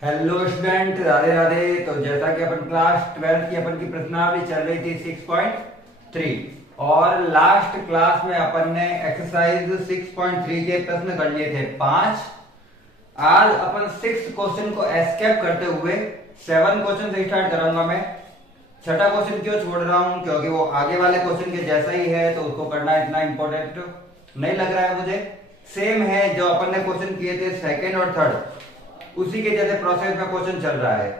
Hello student, Radhe Radhe. तो जैसा कि अपन क्लास 12 की अपन की प्रश्नावली चल रही थी 6.3 और लास्ट क्लास में अपन ने एक्सरसाइज 6.3 के प्रश्न कर लिए थे 5। आज अपन 6 क्वेश्चन को एस्केप करते हुए 7 क्वेश्चन से स्टार्ट कराऊंगा मैं। छठा क्वेश्चन क्यों छोड़ रहा हूं, क्योंकि वो आगे वाले क्वेश्चन के जैसा ही है तो उसको करना इतना इंपॉर्टेंट नहीं लग रहा है मुझे। सेम है जो अपन ने क्वेश्चन किए थे सेकंड और थर्ड, उसी के जैसे प्रोसेस में क्वेश्चन चल रहा है।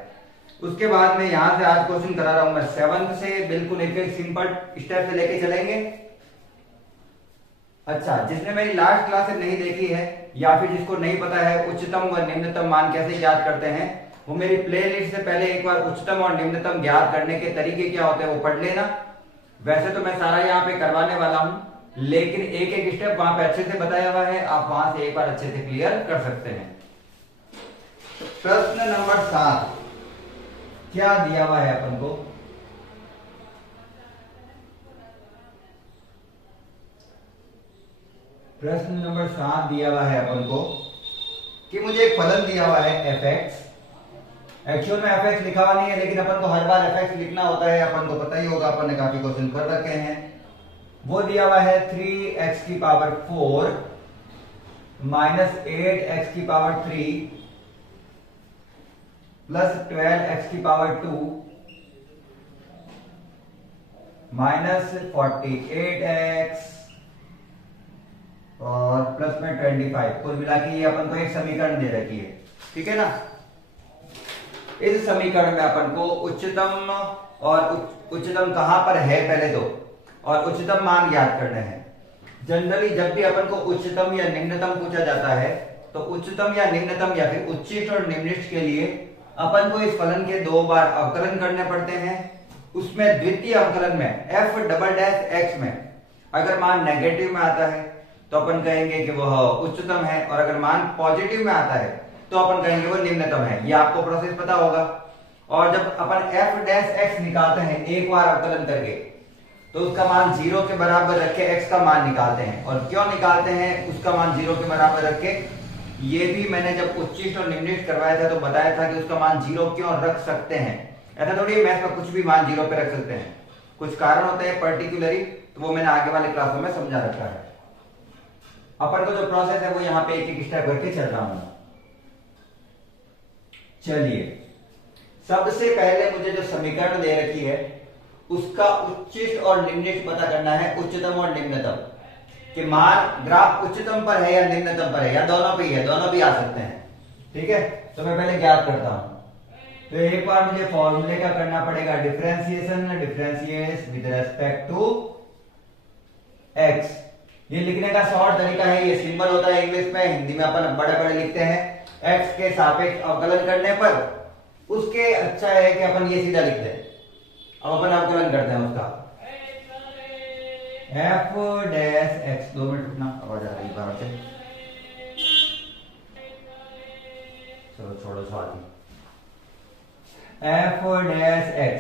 उसके बाद में यहां से आज क्वेश्चन करा रहा हूं मैं 7 से, बिल्कुल एक एक सिंपल स्टेप से लेके चलेंगे। अच्छा, जिसने मेरी लास्ट क्लास नहीं देखी है या फिर जिसको नहीं पता है उच्चतम व निम्नतम मान कैसे याद करते हैं, वो मेरी प्लेलिस्ट से पहले एक बार उच्चतम और निम्नतम ज्ञात करने के तरीके क्या होते हैं वो पढ़ लेना। वैसे तो मैं सारा यहाँ पे करवाने वाला हूं, लेकिन एक एक स्टेप वहां पे अच्छे से बताया हुआ है, आप वहां से एक बार अच्छे से क्लियर कर सकते हैं। प्रश्न नंबर 7 क्या दिया हुआ है अपन को? प्रश्न नंबर 7 दिया हुआ है अपन को कि मुझे एक फलन दिया हुआ है एफ एक्स। एक्चुअल में एफ एक्स लिखा हुआ नहीं है, लेकिन अपन को हर बार एफ एक्स लिखना होता है, अपन को पता ही होगा, अपन ने काफी क्वेश्चन कर रखे हैं। वो दिया हुआ है 3x की पावर 4 माइनस 8x की पावर 3 प्लस 12x की पावर 2 माइनस 48x और प्लस में 25। कुल मिला के ये अपन को एक समीकरण दे रखी है, ठीक है ना। इस समीकरण में अपन को उच्चतम और उच्चतम कहां पर है पहले तो, और उच्चतम मान ज्ञात करने हैं। जनरली जब भी अपन को उच्चतम या निम्नतम पूछा जाता है तो उच्चतम या निम्नतम या फिर उच्चिष्ट और निम्निष्ट के लिए अपन को इस फलन के 2 बार अवकलन करने पड़ते हैं। उसमें द्वितीय अवकलन में f डबल डैश x में अगर मान नेगेटिव में आता है तो अपन कहेंगे कि वह उच्चतम है, और अगर मान पॉजिटिव में आता है तो अपन कहेंगे वो निम्नतम है। ये आपको प्रोसेस पता होगा। और जब अपन f डैश x निकालते हैं एक बार अवकलन करके, तो उसका मान 0 के बराबर रख के x का मान निकालते हैं। और क्यों निकालते हैं उसका मान 0 के बराबर रख के, ये भी मैंने जब उच्चिष्ट और निम्निष्ट करवाया था तो बताया था कि उसका मान 0 क्यों रख सकते हैं। ऐसा थोड़ी मैथ में कुछ भी मान 0 पे रख सकते हैं, कुछ कारण होते हैं पर्टिकुलरली, तो वो मैंने आगे वाले क्लासों में समझा रखा है। अपन को जो प्रोसेस है वो यहाँ पे एक एक स्टेप करके चल रहा हूं। चलिए, सबसे पहले मुझे जो समीकरण दे रखी है उसका उच्चिष्ट और निम्निष्ट पता करना है, उच्चतम और निम्नतम कि मान ग्राफ उच्चतम पर है या निम्नतम पर है, या दोनों पे ही है, दोनों भी आ सकते हैं, ठीक है। तो मैं पहले ज्ञात करता हूं। तो एक बार मुझे फॉर्मूले का करना पड़ेगा differentiation, differentiate with respect to x। ये लिखने का शॉर्ट तरीका है, ये सिंबल होता है इंग्लिश में, हिंदी में अपन बड़े बड़े लिखते हैं। x के सापेक्ष अवकलन करने पर उसके अच्छा है कि अपन ये सीधा लिख दें। अब अपन अवकलन करते हैं उसका f डैश x। 2 मिनट रुकना, आवाज आ रही बाहर से, चलो छोड़ो सवाल। f डैश x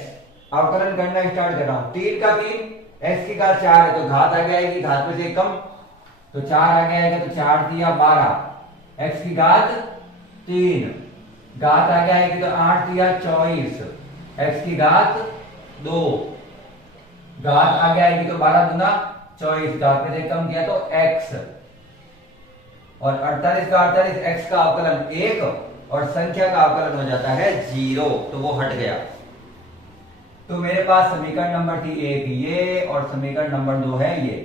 अवकलन करना स्टार्ट कर रहा हूं। 3 का 3, x की घात 4 है तो घात आ जाएगी, घात में से कम तो 4 आ जाएगा, तो 4 दिया 12, x की घात 3, घात आ जाएगी तो 8 दिया 24, x की घात 2, घात आ जाएगी तो 12 दूना 24, घात में से कम दिया तो x, और 48 का 48, x का अवकलन 1 और संख्या का अवकलन हो जाता है 0, तो वो हट गया। तो मेरे पास समीकरण नंबर थी 1 ये, और समीकरण नंबर 2 है ये।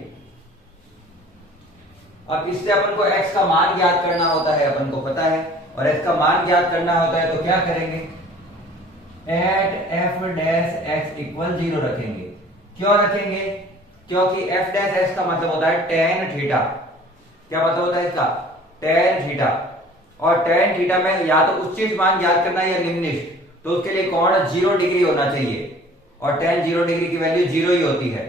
अब इससे अपन को x का मान ज्ञात करना होता है, अपन को पता है, और x का मान ज्ञात करना होता है तो क्या करेंगे, at f dash x equal 0 रखेंगे। क्यों रखेंगे? क्योंकि f डैश x का मतलब होता है tan थीटा। क्या मतलब होता है इसका? tan theta. और tan थीटा में या तो उच्चिष्ट मान ज्ञात करना है या निम्निष्ट, तो उसके लिए कोण 0 डिग्री होना चाहिए, और tan 0 डिग्री की वैल्यू 0 ही होती है।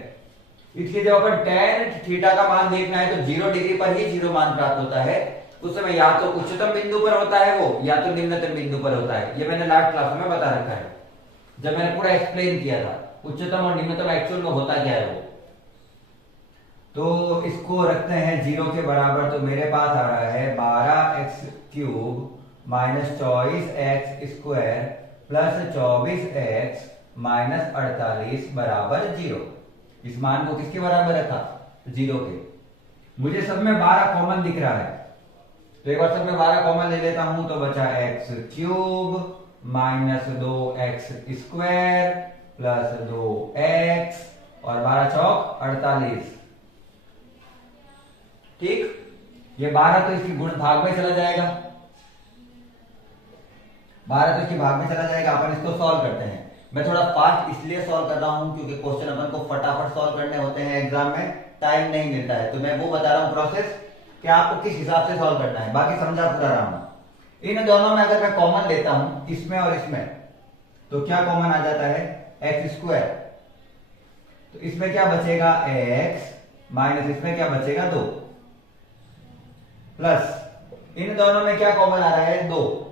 इसलिए जब अपन tan थीटा का मान देखना है तो 0 डिग्री पर ही 0 मान प्राप्त होता है। उस समय या तो उच्चतम बिंदु पर होता है वो, या तो निम्नतम बिंदु पर होता है। ये मैंने लास्ट क्लास में बता रखा है, जब मैंने पूरा एक्सप्लेन किया था उच्चतम और निम्नतम एक्चुअल में होता क्या है वो। तो इसको रखते हैं 0 के बराबर, तो मेरे पास आ रहा है 12x³ minus 24x² plus 24x minus 48 बराबर 0। इस मान को किसके बराबर रखा? 0 के। मुझे सब में 12 कॉमन दिख रहा है, तो एक बार सब में 12 कॉमन ले लेता हूं, तो बचा x³ minus 2x² plus 2x और 12 चौक 48। ठीक, ये 12 तो इसकी गुण भाग में चला जाएगा, 12 तो इसके भाग में चला जाएगा। अपन इसको सॉल्व करते हैं। मैं थोड़ा फास्ट इसलिए सॉल्व कर रहा हूं क्योंकि क्वेश्चन अपन को फटाफट सॉल्व करने होते हैं, एग्जाम में टाइम नहीं मिलता है, तो मैं वो बता रहा हूं प्रोसेस कि आपको किस हिसाब से सॉल्व करना है। बाकी समझा पूरा रहा हूं। इन दोनों में अगर मैं कॉमन लेता हूं, इसमें और इसमें, तो क्या कॉमन आ जाता है? x²। तो इसमें क्या बचेगा? x माइनस इसमें क्या बचेगा? 2 प्लस इन दोनों में क्या कॉमन आ रहा है? 2।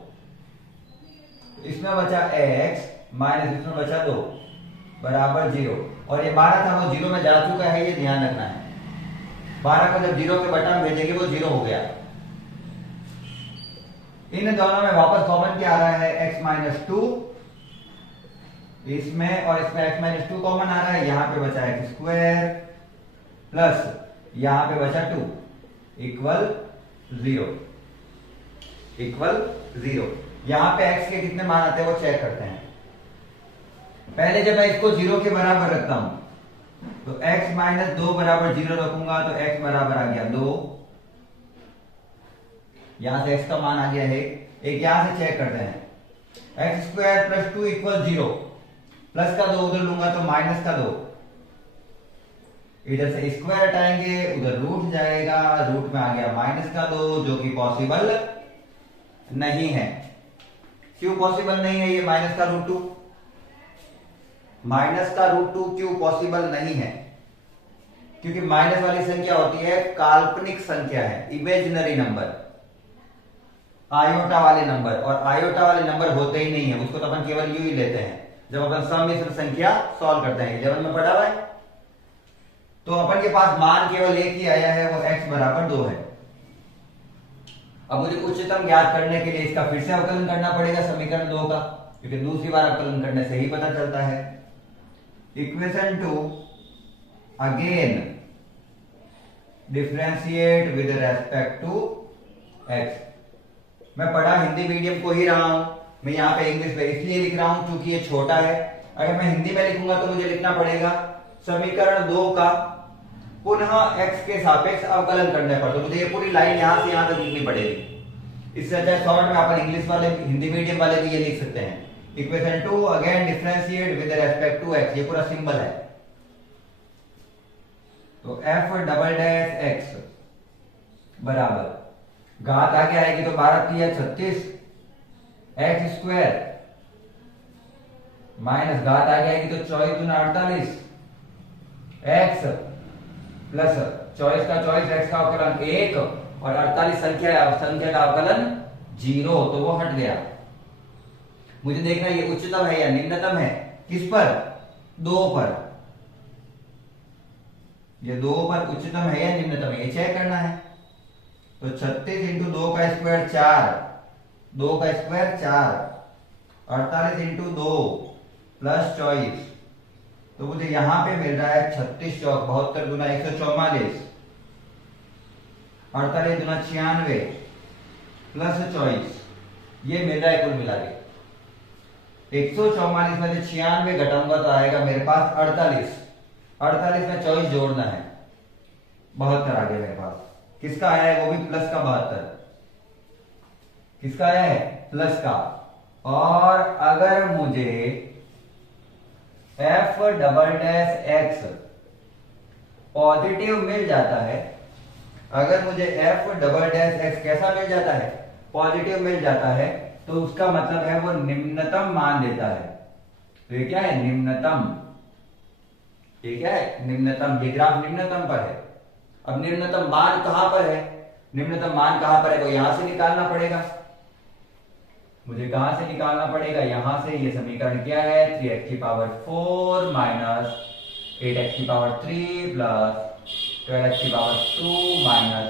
इसमें बचा x माइनस इसमें बचा 2 बराबर 0। और ये 12 था वो 0 में जा चुका है, ये ध्यान रखना है। 12 को जब 0 के बटन भेजेंगे वो 0 हो गया। इन दोनों में वापस कॉमन क्या आ रहा है? x minus 2। इसमें और इसमें x माइनस 2 कॉमन आ रहा है, यहां पे बचा x² प्लस यहां पे बचा 2 इक्वल 0। यहां पे x के कितने मान आते हैं वो चेक करते हैं। पहले जब मैं इसको 0 के बराबर रखता हूं, तो x माइनस 2 बराबर 0 रखूंगा, तो x बराबर आ गया 2। यहां से x का मान आ गया है। एक यहां से चेक करते हैं, x² प्लस 2 इक्वल 0। प्लस का 2 उधर लूंगा तो माइनस का 2, इधर से स्क्वायर हटाएंगे, उधर रूट जाएगा, रूट में आ गया माइनस का 2, जो कि पॉसिबल नहीं है। क्यों पॉसिबल नहीं है ये माइनस का रूट 2? माइनस का रूट 2 क्यों पॉसिबल नहीं है? क्योंकि माइनस वाली संख्या होती है काल्पनिक संख्या है, इमेजिनरी नंबर, आयोटा वाले नंबर, और आयोटा वाले नंबर होते ही नहीं है, उसको तो अपन केवल यू ही लेते हैं जब अपन सम्मिश्र संख्या सॉल्व करते हैं। 11 में पढ़ा हुआ है। तो अपन के पास मान केवल एक ही आया है, वो x बराबर 2 है। अब मुझे उच्चतम ज्ञात करने के लिए इसका फिर से अवकलन करना पड़ेगा समीकरण 2 का, क्योंकि दूसरी बार अवकलन करने से ही पता चलता है। Equation 2 again differentiate with respect to x। मैं पढ़ा हिंदी मीडियम को ही रहा हूं, मैं यहां पे इंग्लिश पे इसलिए लिख रहा हूं क्योंकि ये छोटा है। अगर मैं हिंदी में लिखूंगा तो मुझे लिखना पड़ेगा समीकरण 2 का पुनः x के सापेक्ष अवकलन करने पर, तो मुझे ये पूरी लाइन यहां से यहां तक लिखनी पड़ेगी। इससे अच्छा शॉर्ट में अपन इंग्लिश वाले हिंदी मीडियम वाले भी ये लिख सकते हैं, equation 2 again differentiate with respect to x। ये पूरा सिंबल है। तो f डबल डैश x बराबर घात आगे आएगी तो 12 3 36 x² माइनस घात आगे आएगी तो 24 दूना 48 x प्लस 24 का 24 x का अवकलन 1 और 48 संख्या का अवकलन 0, तो वो हट गया। मुझे देखना ये उच्चतम है या निम्नतम है, किस पर? 2 पर। ये 2 पर उच्चतम है या निम्नतम है, ये चेक करना है। तो 36 इंटू 2 का स्क्वायर 4, 2 का स्क्वायर 4, 48 इंटू 2 प्लस 24, तो मुझे यहां पे मिल रहा है 36 चौक 72 गुना 144, 48 गुना 96 प्लस 24, ये मिल रहा है कुल मिला के 144 में से 96 घटाऊंगा तो आएगा मेरे पास 48। 48 में 24 जोड़ना है, 72 आ गया मेरे पास। किसका आया है? वो भी प्लस का 72। किसका आया है? प्लस का। और अगर मुझे f double dash x positive मिल जाता है, अगर मुझे f डबल डैश x कैसा मिल जाता है? पॉजिटिव मिल जाता है, तो उसका मतलब है वो निम्नतम मान देता है। तो ये क्या है? निम्नतम। ये क्या है? निम्नतम। ये ग्राफ निम्नतम पर है। अब निम्नतम मान कहां पर है? निम्नतम मान कहां पर है? तो यहां से निकालना पड़ेगा। मुझे कहां से निकालना पड़ेगा? यहां से। ये समीकरण क्या है? 3x की पावर 4 माइनस 8x की पावर 3 प्लस 12x की पावर 2 माइनस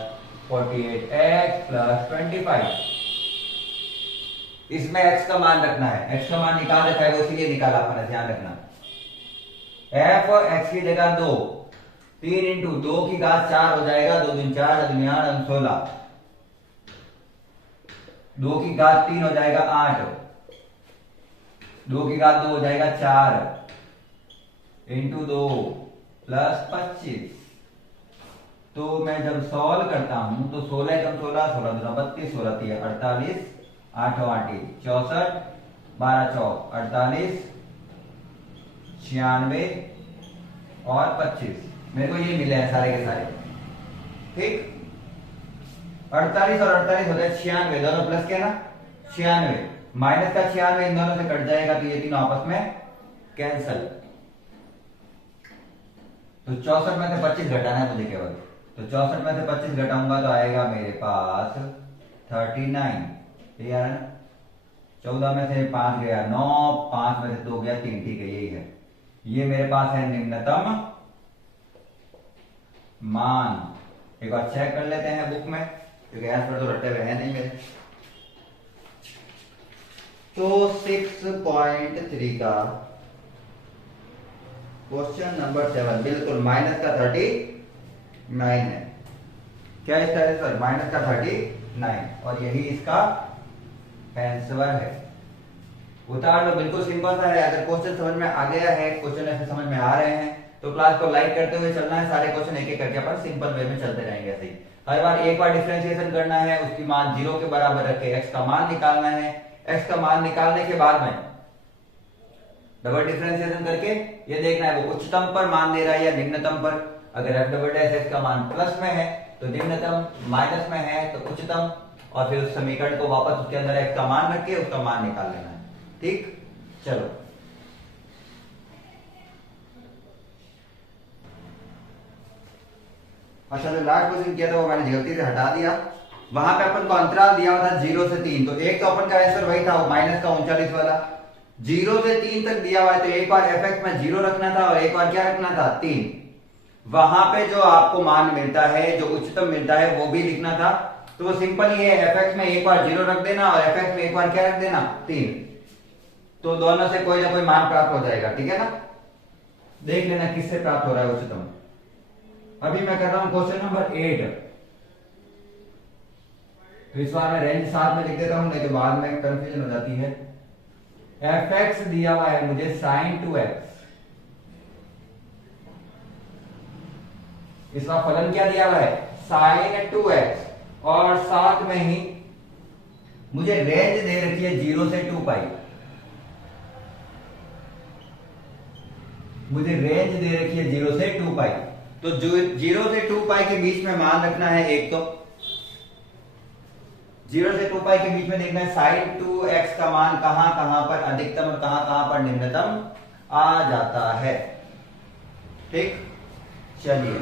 48x प्लस 25। इसमें x का मान रखना है, x का मान निकाल रखा है वो इसीलिए निकाला अपना, ध्यान रखना। f x की जगह 2, 3 इंटू 2 की घात 4 हो जाएगा, 2 दूनी 4, 2 दूनी 8, 16, 2 की घात 3 हो जाएगा 8, 2 की घात 2 हो जाएगा 4 इंटू 2 प्लस 25। तो मैं जब सॉल्व करता हूं तो 16 कम 16, 16 दूना 32, 16 3 48, 8 8 64, 12 4 48, 96 और 25, मेरे को ये मिले हैं सारे के सारे। ठीक, 48 और 48 हो जाए 96, दोनों प्लस के ना 96, माइनस का 96 इन दोनों से कट जाएगा तो ये तीनों आपस में कैंसल। तो 64 में से 25 घटाना है मुझे केवल, तो 64 में से 25 घटाऊंगा तो आएगा मेरे पास 39, ठीक है ना। 14 में से 5 गया 9, 5 में से 2 गया 3, ठीक है यही है। ये मेरे पास है निम्नतम मान। एक बार चेक कर लेते हैं बुक में, क्योंकि आंसर तो रटे हुए हैं नहीं मेरे। तो 6.3 का क्वेश्चन नंबर 7 बिल्कुल माइनस का 39 है। क्या इसका आंसर माइनस का 39, और यही इसका आंसर है। उतार लो, बिल्कुल सिंपल सा है। अगर क्वेश्चन समझ में आ गया है, क्वेश्चन ऐसे समझ में आ रहे हैं तो क्लास को लाइक करते हुए चलना है। सारे क्वेश्चन एक एक करके अपन सिंपल वे में चलते रहेंगे ऐसे ही। हर बार एक बार डिफरेंशिएशन करना है, उसकी मान 0 के बराबर रख के x का मान निकालना है। x का मान निकालने के बाद में डबल डिफरेंशिएशन करके ये देखना है वो उच्चतम पर मान दे रहा है या निम्नतम पर। अगर f डबल डैश x का मान प्लस में है तो निम्नतम, माइनस में है तो उच्चतम, और फिर उस समीकरण को वापस उसके अंदर x का मान रख के उसका मान निकाल लेना है। ठीक, चलो अच्छा, जो लास्ट क्वेश्चन किया था वो मैंने गलती से हटा दिया। वहां पे अपन को अंतराल दिया हुआ था 0 से 3, तो एक तो अपन का आंसर वही था माइनस का 39 वाला। 0 से 3 तक दिया हुआ है तो एक बार fx में 0 रखना था और एक बार क्या रखना था 3। वहां पे जो आपको मान मिलता है, जो उच्चतम मिलता है वो भी लिखना था। तो वो सिंपल ही है, fx में एक बार 0 रख देना और fx में एक बार क्या रख देना 3, तो दोनों से कोई ना कोई मान प्राप्त हो जाएगा। ठीक है ना, देख लेना किससे प्राप्त हो रहा है उच्चतम। अभी मैं कर रहा हूं क्वेश्चन नंबर 8। तो इस बार मैं रेंज साथ में लिख देता हूं, नहीं तो बाद में कंफ्यूजन हो जाती है। fx दिया हुआ है मुझे sin 2x, इसका फलन क्या दिया हुआ है sin 2x, और साथ में ही मुझे रेंज दे रखी है 0 से 2 पाई। मुझे रेंज दे रखी है 0 से 2 पाई, तो जो 0 से 2 पाई के बीच में मान रखना है एक, तो 0 से 2 पाई के बीच में देखना है sin 2x का मान कहां कहां पर अधिकतम और कहां कहां पर निम्नतम आ जाता है। ठीक, चलिए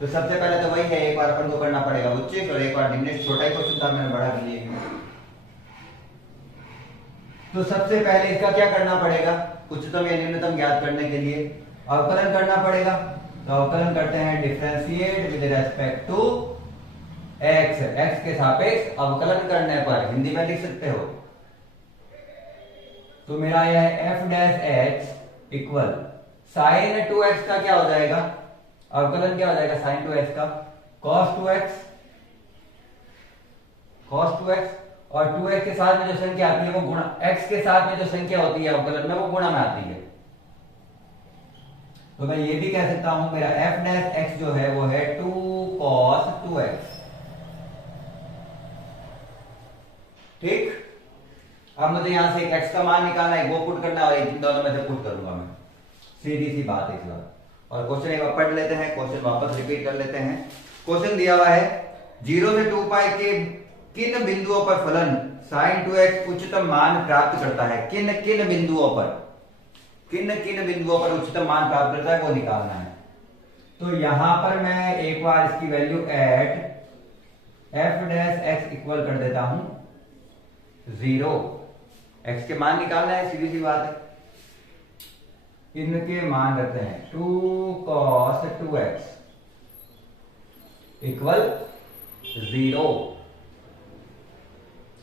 तो सबसे पहले तो वही है, एक बार अपन को करना पड़ेगा उच्चित और एक बार निम्न। छोटा ही क्वेश्चन था, मैंने बड़ा कर लिया। तो सबसे पहले इसका क्या करना पड़ेगा, उच्चतम या निम्नतम ज्ञात करने के लिए अवकलन करना पड़ेगा। तो अवकलन करते हैं differentiate with respect to x, x के सापेक्ष अवकलन करने पर हिंदी में लिख सकते हो। तो मेरा यह है f dash h equal sin 2x का क्या हो जाएगा, अवकलन क्या हो जाएगा sin 2x का cos 2x, cos 2x, और 2x के साथ में जो संख्या आती है वो गुणा, x के साथ में जो संख्या होती है अवकलन में वो गुणा में आती है। तो मैं ये भी कह सकता हूं मेरा f डैश x जो है वो है 2 cos 2x। ठीक, अब मुझे यहां से एक x का मान निकालना है, वो पुट करना है और एक दोनों में से पुट करूंगा मैं, सीधी सी बात है इस बार। और क्वेश्चन एक बार पढ़ लेते हैं, क्वेश्चन वापस रिपीट कर लेते हैं। क्वेश्चन दिया हुआ है 0 से 2 पाई के किन बिंदुओं पर फलन sin 2x उच्चतम मान प्राप्त करता है। किन किन बिंदुओं पर, किन किन बिंदुओं पर उच्चतम मान प्राप्त करता है वो निकालना है। तो यहां पर मैं एक बार इसकी value at f dash x equal कर देता हूं 0। x के मान निकालना है, सीधी सी बात है। इनके मान रखते हैं 2 cos 2x इक्वल 0।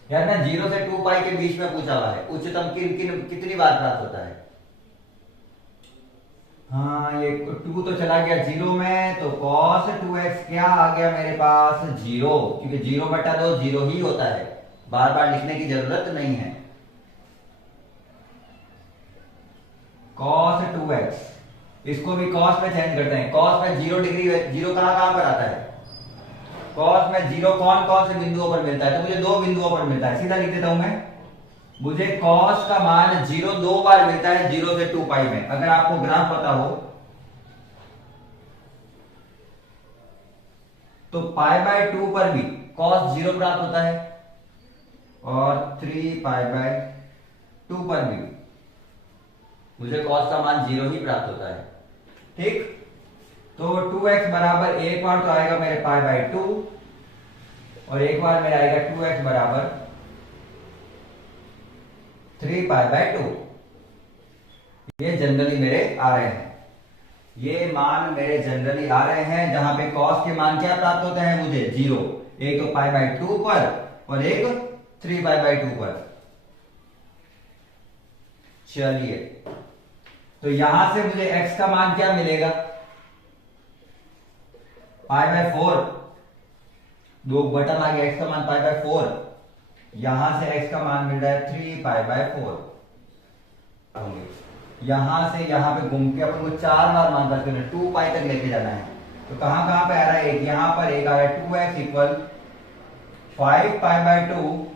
यार ना 0 से 2 पाई के बीच में पूछा हुआ है, उच्चतम कितनी बार प्राप्त होता है। हाँ ये 2 तो चला गया 0 में, तो cos 2x क्या आ गया मेरे पास 0, क्योंकि 0/2 0 ही होता है, बार बार लिखने की जरूरत नहीं है। cos 2x, इसको भी cos में चेंज करते हैं। cos में 0 डिग्री, 0 कहां पर आता है, cos में 0 कौन कौन से बिंदुओं पर मिलता है, तो मुझे 2 बिंदुओं पर मिलता है, सीधा लिख देता हूं मैं। मुझे cos का मान 0 2 बार मिलता है 0 से 2 पाई में। अगर आपको ग्राफ पता हो तो π/2 पर भी cos 0 प्राप्त होता है, और 3π/2 पर भी मुझे cos का मान 0 ही प्राप्त होता है। ठीक, तो 2x बराबर एक बार तो आएगा मेरे π/2, और एक बार मेरा आएगा 2x बराबर 3π/2। ये जनरली मेरे आ रहे हैं, ये मान मेरे जनरली आ रहे हैं, जहां पे cos के मान क्या प्राप्त होते हैं मुझे 0, एक तो π/2 पर और एक 3π/2 पर। चलिए, तो यहां से मुझे x का मान क्या मिलेगा, π/4, 2 बटन आ गया, x का मान π/4, यहां से x का मान मिल रहा है 3π/4। यहां से यहां पे घूम के अपन को 4 बार मान प्राप्त करना है, 2 पाई तक लेके जाना है। तो कहां कहां पे आ रहा है, एक यहां पर, एक आ रहा है 2x इक्वल 5π/2,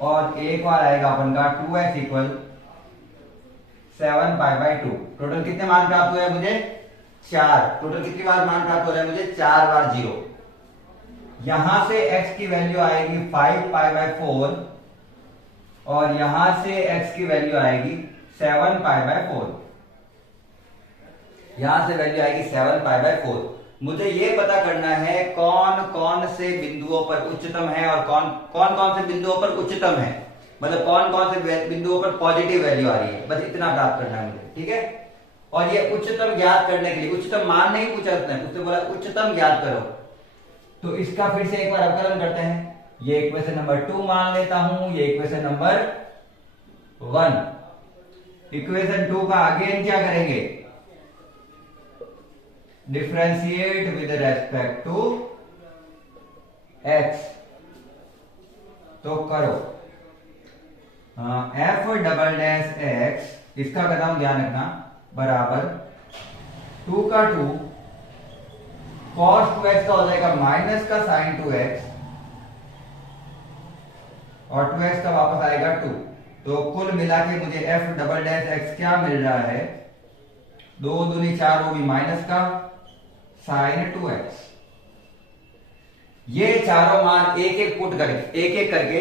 और एक बार आएगा अपन का 2x इक्वल 7π/2। टोटल कितने मान प्राप्त हुए मुझे 4। टोटल कितनी बार मान प्राप्त हो रहा है मुझे 4 बार 0। यहां से x की वैल्यू आएगी 5π/4, और यहां से x की वैल्यू आएगी 7π/4। यहां से वैल्यू आएगी 7π/4। मुझे ये पता करना है कौन कौन से बिंदुओं पर उच्चतम है और कौन कौन से बिंदुओं पर उच्चतम है, मतलब कौन कौन से बिंदुओं पर पॉजिटिव वैल्यू आ रही है, बस इतना प्राप्त करना है मुझे। ठीक है, और ये उच्चतम ज्ञात करने के लिए, उच्चतम मान नहीं पूछा उसने बोला उच्चतम ज्ञात करो, तो इसका फिर से एक बार अवकलन करते हैं। ये इक्वेशन नंबर 2 मान लेता हूं, ये इक्वेशन नंबर 1। इक्वेशन 2 का अगेन क्या करेंगे, differentiate with respect to x। तो करो f"x, इसका कदम ध्यान रखना, बराबर 2 का 2 cos 2x का हो जाएगा माइनस का sin 2x, और 2x का वापस आएगा 2। तो कुल मिला के मुझे f"x क्या मिल रहा है, 2 दूनी 4, वो भी माइनस का sin 2x। ये चारों मान एक एक पुट करके, एक एक करके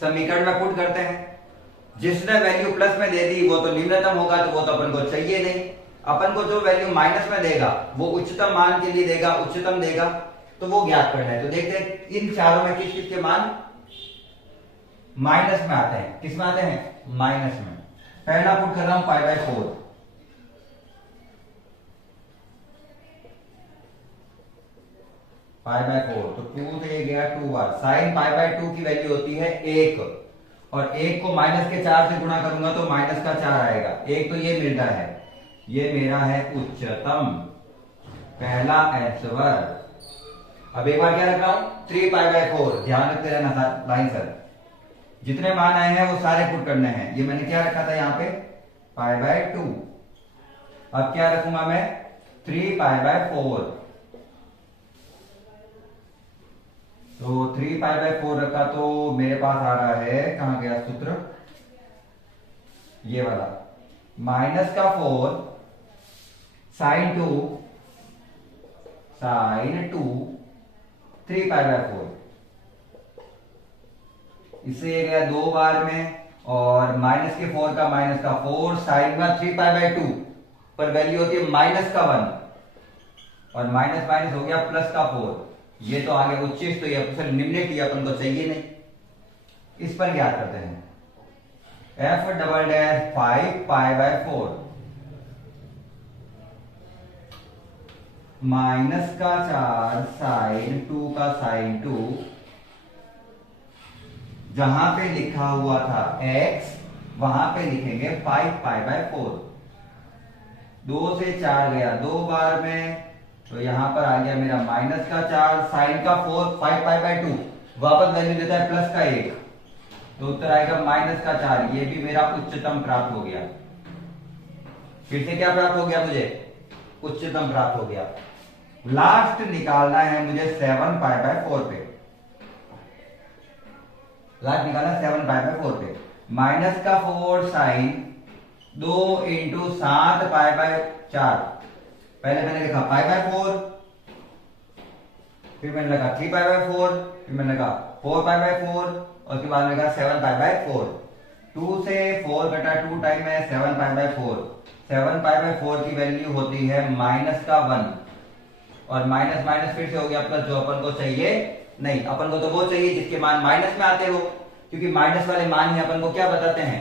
समीकरण में पुट करते हैं। जिसने वैल्यू प्लस में दे दी वो तो निम्नतम होगा, तो वो तो अपन को चाहिए नहीं। अपन को जो वैल्यू माइनस में देगा वो उच्चतम मान के लिए देगा, उच्चतम देगा, तो वो ज्ञात करना है। तो देखते हैं इन चारों में किस किस के मान माइनस में आते हैं। किस में आते हैं, माइनस में। पहला पुट कर रहा हूं π/4, π/4, तो 2 से ये गया 2 बार। साइन π/2 की वैल्यू होती है 1, और 1 को माइनस के 4 से गुणा करूंगा तो माइनस का 4 आएगा। एक तो ये मिलता है, ये मेरा है उच्चतम, पहला आंसर। अब एक बार क्या रख रहा हूं, 3π/4। ध्यान रखते रहना लाइन सर, जितने मान आए हैं वो सारे पुट करने हैं। ये मैंने क्या रखा था यहाँ पे π/2, अब क्या रखूंगा मैं 3π/4। तो 3π/4 रखा तो मेरे पास आ रहा है, कहां गया सूत्र, ये वाला, माइनस का 4 sin 2 3π/4। इससे ये गया 2 बार में, और माइनस के 4 का माइनस का 4 साइन का 3π/2 पर वैल्यू होती है माइनस का 1, और माइनस माइनस हो गया प्लस का 4। ये तो आगे उच्चिष्ट, तो ये फिर निम्नलिखित ये अपन को चाहिए नहीं। इस पर ज्ञात करते हैं f" 5π/4 माइनस का 4 sin 2 का sin 2 जहां पे लिखा हुआ था x वहां पे लिखेंगे 5π/4। 2 से 4 गया 2 बार में, तो यहां पर आ गया मेरा माइनस का 4, साइन का 4, 5π/2 वापस वैल्यू देता है प्लस का 1, तो उत्तर आएगा माइनस का 4। ये भी मेरा उच्चतम प्राप्त हो गया। फिर से क्या प्राप्त हो गया मुझे? उच्चतम प्राप्त हो गया। लास्ट निकालना है मुझे 7π/4 पे। लास्ट निकालना 7π/4 पे। माइनस का 4 साइन 2 इंटू 7π/4। पहले मैंने लिखा π/4, फिर मैंने लगा 3π/4, फिर मैंने लगा 4π/4 और उसके बाद मैंने लगा 7π/4। 2 से 4 घटा 2 टाइम है 7π/4। 7π/4 की वैल्यू होती है माइनस का 1, और माइनस माइनस फिर से हो गया प्लस, जो अपन को चाहिए नहीं। अपन को तो वो चाहिए जिसके मान माइनस में आते हो, क्योंकि माइनस वाले मान ही अपन को क्या बताते हैं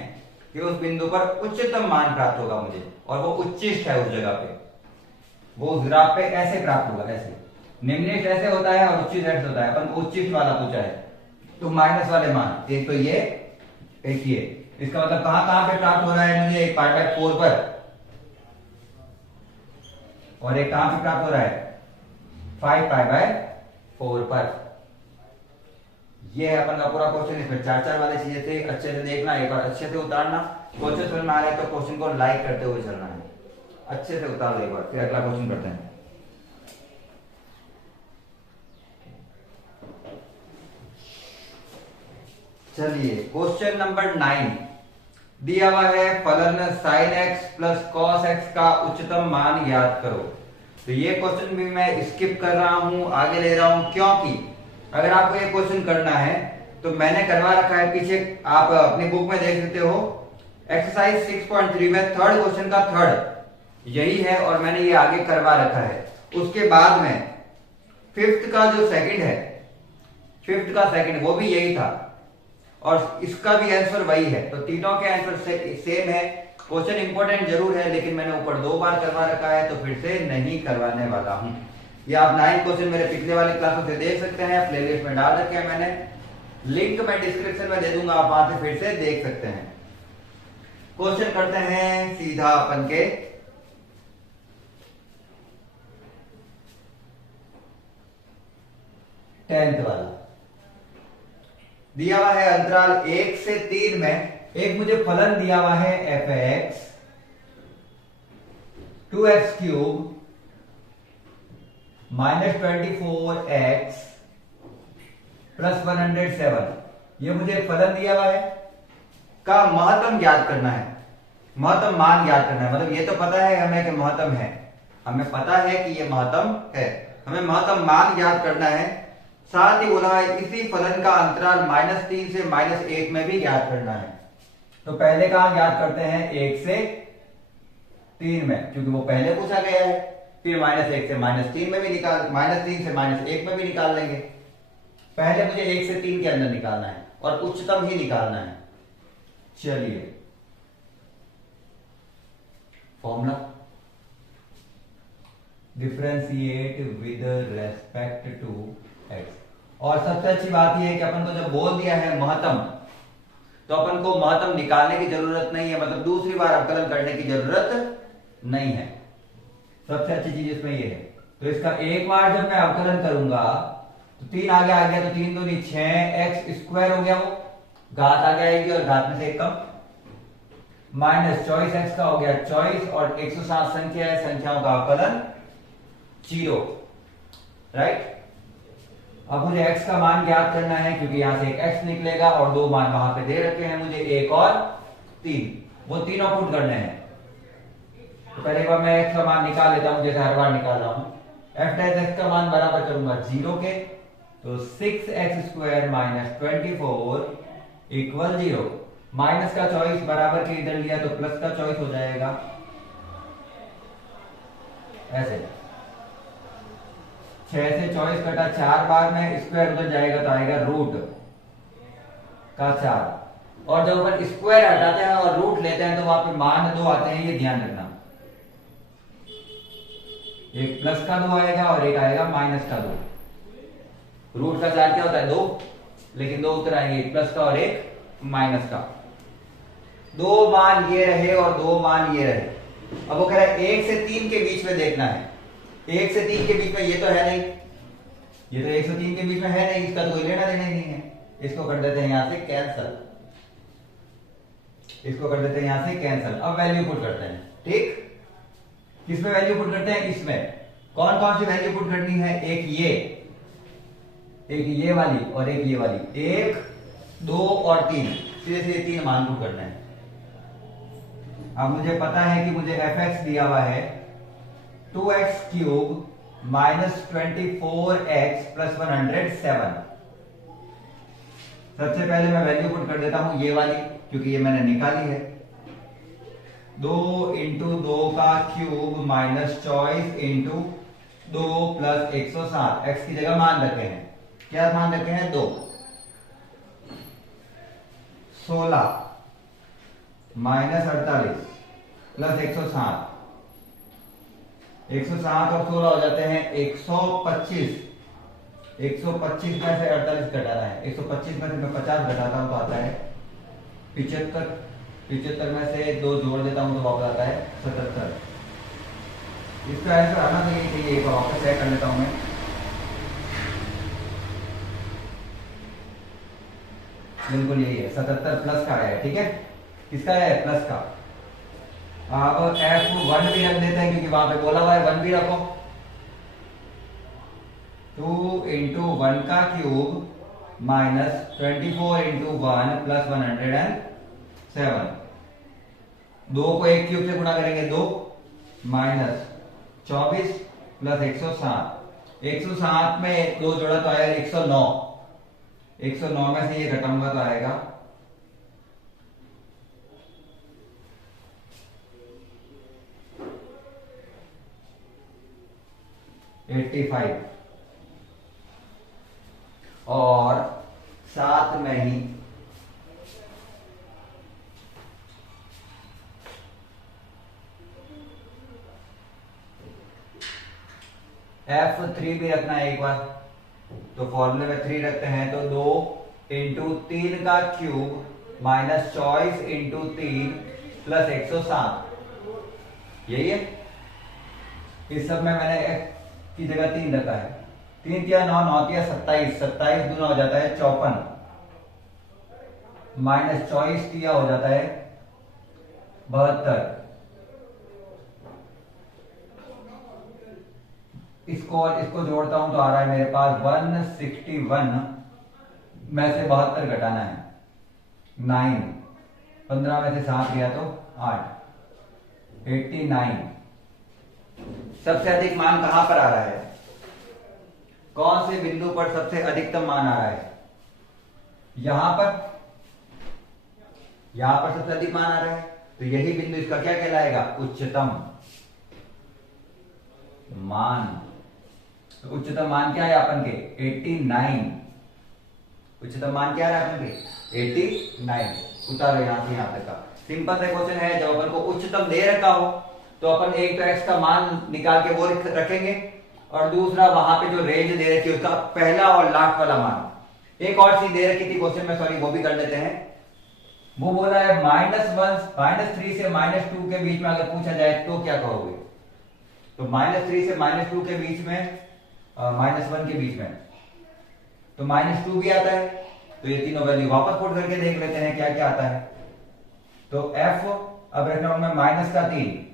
कि उस बिंदु पर उच्चतम मान प्राप्त होगा मुझे, और वो उच्चिष्ट है उस जगह पे, वो उस ग्राफ पे ऐसे प्राप्त होगा। ऐसे निम्निष्ठ ऐसे होता है और उच्चिष्ट ऐसे होता है। अपन को उच्चिष्ट वाला पूछा है, तो माइनस वाले मान, एक तो ये, एक ये। इसका मतलब कहां कहां पे प्राप्त हो रहा है मुझे? एक π/4 पर, और एक कहां पे प्राप्त हो रहा है? 5π/4 पर। ये है अपन का पूरा क्वेश्चन। इसमें 4 वाले चीजें थे, अच्छे से देखना, एक बार अच्छे से उतारना। क्वेश्चन समझ में आ रहा है तो क्वेश्चन को लाइक करते हुए चलना है, अच्छे से उतार लो एक बार, फिर अगला क्वेश्चन करते हैं। चलिए क्वेश्चन नंबर 9 दिया हुआ है, फलन sin x plus cos x का उच्चतम मान ज्ञात करो। तो ये क्वेश्चन भी मैं स्किप कर रहा हूं, आगे ले रहा हूं, क्योंकि अगर आपको ये क्वेश्चन करना है तो मैंने करवा रखा है पीछे, आप अपनी बुक में देख सकते हो। एक्सरसाइज 6.3 में थर्ड क्वेश्चन का थर्ड यही है, और मैंने ये आगे करवा रखा है। उसके बाद में फिफ्थ का जो सेकंड है, फिफ्थ का सेकंड वो भी यही था, और इसका भी आंसर वही है। तो तीनों के आंसर सेम है। क्वेश्चन इंपॉर्टेंट जरूर है, लेकिन मैंने ऊपर 2 बार करवा रखा है, तो फिर से नहीं करवाने वाला हूं। ये आप 9 क्वेश्चन मेरे पिछले वाले क्लासों से देख सकते हैं, प्लेलिस्ट में डाल रखे हैं मैंने, लिंक मैं डिस्क्रिप्शन में दे दूंगा, आप वहां से फिर से देख सकते हैं। क्वेश्चन करते हैं सीधा अपन के 10th वाला। दिया हुआ है अंतराल 1 से 3 में एक मुझे फलन दिया हुआ है f(x) 2x³ -24x प्लस 107, ये मुझे फलन दिया हुआ है, का महत्तम ज्ञात करना है, महत्तम मान ज्ञात करना है। मतलब ये तो पता है हमें कि महत्तम है, हमें पता है कि ये महत्तम है, हमें महत्तम मान ज्ञात करना है। साथ ही बोला है इसी फलन का अंतराल -3 से -1 में भी ज्ञात करना है। तो पहले कहां ज्ञात करते हैं? 1 से 3 में, क्योंकि वो पहले पूछा गया है। फिर -1 से -3 में भी निकाल, -3 से -1 में भी निकाल लेंगे। पहले मुझे 1 से 3 के अंदर निकालना है, और उच्चतम ही निकालना है। चलिए formula, differentiate with respect to x। और सबसे अच्छी बात यह है कि अपन को जब बोल दिया है महत्तम, तो अपन को महत्तम निकालने की जरूरत नहीं है, मतलब दूसरी बार अवकलन करने की जरूरत नहीं है। सबसे अच्छी चीज इसमें यह है। तो इसका एक बार जब मैं अवकलन करूंगा तो 3 आगे आ गया, तो 3 दूनी 6x² हो गया, वो घात आगे आएगी और घात में से 1 कम, माइनस 24x का हो गया 24, और 107 संख्या है, संख्याओं का अवकलन 0, राइट। अब मुझे x का मान ज्ञात करना है, क्योंकि यहां से एक x निकलेगा और 2 मान वहां पे दे रखे हैं मुझे, 1 और 3, वो तीनों पुट करने हैं। तो पहले बार मैं x का मान निकाल लेता हूं, जैसे हर बार निकाल रहा हूं। f' का मान बराबर करूंगा 0 के, तो 6x² -24 इक्वल 0। माइनस का 24 बराबर के इधर लिया तो प्लस का 24 हो जाएगा, ऐसे 6 से 24 कटा 4 बार में, स्क्वायर उधर जाएगा तो आएगा रूट का 4। और जब अपन स्क्वायर हटाते हैं और रूट लेते हैं तो वहां पे मान 2 आते हैं, ये ध्यान रखना। एक प्लस का 2 आएगा और एक आएगा माइनस का 2। रूट का 4 क्या होता है? 2। लेकिन दो उत्तर आएंगे, एक प्लस का और एक माइनस का। दो मान ये रहे और दो मान ये रहे। अब वो कह रहा है 1 से 3 के बीच में देखना है। 1 से 3 के बीच में ये तो है नहीं, ये तो 1 से 3 के बीच में है नहीं, इसका तो कोई लेना देना ही नहीं है। इसको कर देते हैं यहां से कैंसल, इसको कर देते हैं यहां से कैंसल। अब वैल्यू पुट करते हैं, ठीक। किसमें वैल्यू पुट करते हैं? इसमें। कौन कौन सी वैल्यू पुट करनी है? एक ये वाली और एक ये वाली, 1 2 और 3, सीधे सीधे 3 मान पुट करना है। अब मुझे पता है कि मुझे fx दिया हुआ है 2x cube minus 24x plus 107। सबसे पहले मैं वैल्यू पुट कर देता हूं ये वाली, क्योंकि ये मैंने निकाली है। 2 इंटू 2 का cube minus 24 into 2 plus 107। x की जगह मान रखे हैं, क्या मान रखे हैं? 2। 16 माइनस 48 प्लस 107। 107 और 16 हो जाते हैं 125। 125 में से 48 घटाना है, 125 में से मैं 50 घटाता हूं तो आता है 75। 75 में से 2 जोड़ देता हूं तो वापस आता है 77। इसका आंसर आना चाहिए, एक वापस चेक कर लेता हूं मैं। बिल्कुल यही है, 77 प्लस का है, ठीक है। किसका है? प्लस का। अब F1 भी रख देते हैं, क्योंकि वहां पे बोला हुआ है 1 भी रखो। 2 इंटू 1 का क्यूब माइनस 24 इंटू 1 प्लस 107। 2 को 1 क्यूब से गुणा करेंगे 2 माइनस 24 प्लस 107। 107 में 2 जोड़ा तो आएगा 109। 109 में से ये घटाऊंगा तो आएगा 85। और साथ में ही F3 भी रखना है एक बार, तो फॉर्मूले में 3 रखते हैं तो 2 इंटू 3 का क्यूब माइनस 24 इंटू 3 प्लस 107। यही है। इस सब में मैंने x की जगह 3 रखा है। 3 तिया 9, 9 तिया 27, 27 दूना हो जाता है 54, माइनस 24 तिया हो जाता है 72। इसको और इसको जोड़ता हूं तो आ रहा है मेरे पास 161 में से 72 घटाना है 9। 15 में से 7 गया तो 8, 89। सबसे अधिक मान कहां पर आ रहा है? कौन से बिंदु पर सबसे अधिकतम मान आ रहा है? यहां पर, यहां पर सबसे अधिक मान आ रहा है, तो यही बिंदु इसका क्या कहलाएगा? उच्चतम मान। तो उच्चतम मान क्या है अपन के? 89। उच्चतम मान क्या है अपन के? 89। उतारो यहां से यहां तक का। सिंपल सा क्वेश्चन है, जब अपन को उच्चतम दे रखा हो तो अपन एक तो x का मान निकाल के वो रखेंगे, और दूसरा वहां पे जो रेंज दे रखी है उसका पहला और लास्ट वाला मान। एक और चीज दे रखी थी क्वेश्चन में, सॉरी वो भी कर लेते हैं। वो बोला है -3 से -2 के बीच में अगर पूछा जाए तो क्या कहोगे? तो -3 से -2 के बीच में, -1 के बीच में, तो -2 भी आता है। तो ये तीनों वैल्यू वापस पुट करके देख लेते हैं क्या क्या आता है। तो f अब रख रहा हूं मैं माइनस का 3,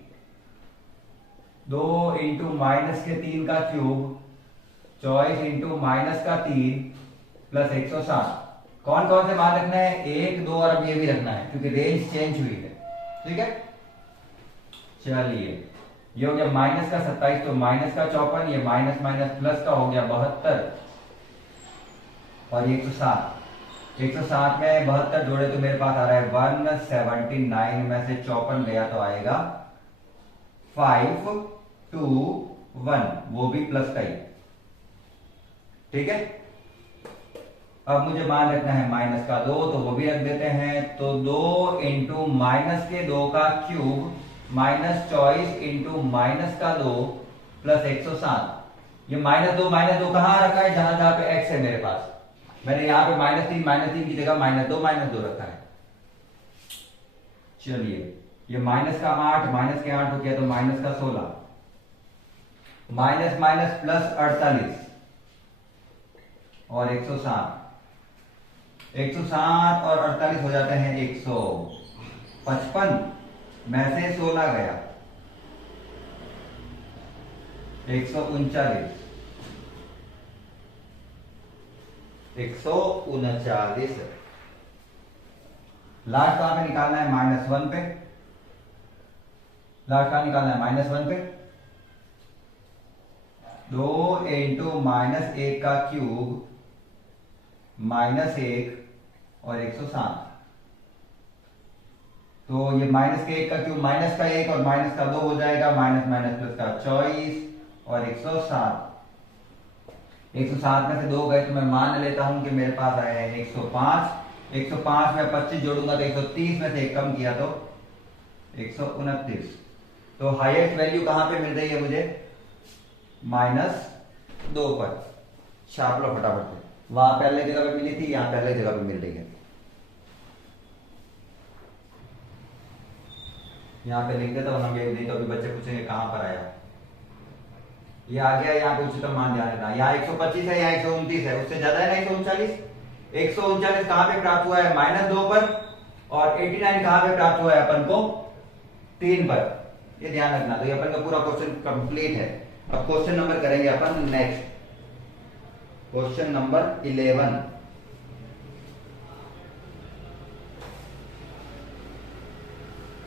2 इंटू माइनस के 3 का क्यूब 24 इंटू माइनस का 3 प्लस 107। कौन कौन से मान रखना है? 1 2 और अब ये भी रखना है, क्योंकि रेंज चेंज हुई है, ठीक है। चलिए, ये हो गया माइनस का 27, तो माइनस का 54, ये माइनस माइनस प्लस का हो गया 72, और 107। 107 में 72 जोड़े तो मेरे पास आ रहा है 179 में से 54 गया तो आएगा 521, वो भी प्लस का ही, ठीक है। अब मुझे मान रखना है माइनस का 2, तो वो भी रख देते हैं। तो 2 इंटू माइनस के 2 का क्यूब माइनस 24 इंटू माइनस का 2 प्लस 107। ये -2 कहां रखा है? जहां जहां पे x है मेरे पास, मैंने यहाँ पे -3 की जगह -2 रखा है। चलिए ये -8 माइनस के 8 हो गया तो -16, माइनस माइनस प्लस 48 और 107 और 48 हो जाते हैं 155 में से 16 गया 139 लास्ट कहां पे निकालना है? -1 पे। लास्ट कहां निकालना है? -1 पे। 2 इंटू -1 का क्यूब -1 और 107। तो ये -1 का क्यूब माइनस का 1 और माइनस का 2 हो जाएगा, माइनस माइनस प्लस का 24 और 107। 107 में से 2 गए तो मैं मान लेता हूं कि मेरे पास आया है 105। 105 में 25 जोड़ूंगा तो 130 में से 1 कम किया तो 129। तो हाईएस्ट वैल्यू कहां पे मिल रही है मुझे? -2 पर। छाप लो फटाफट से। वहां पहले जगह पे मिली थी, यहां पहले जगह पे मिल रही है। यहां पे लिख देता हूं ना, नहीं तो अभी बच्चे पूछेंगे कहां पर आया। ये आ गया, यहाँ पे उच्चतम मान ध्यान देना। यहाँ 125 है, यहाँ 129 है, उससे ज्यादा है ना 139। 139 कहां पे प्राप्त हुआ है? -2 पर। और 89 कहां पे प्राप्त हुआ है अपन को? 3 पर। ये ध्यान रखना। तो ये अपन का पूरा क्वेश्चन कंप्लीट है। अब क्वेश्चन नंबर करेंगे अपन नेक्स्ट, क्वेश्चन नंबर 11।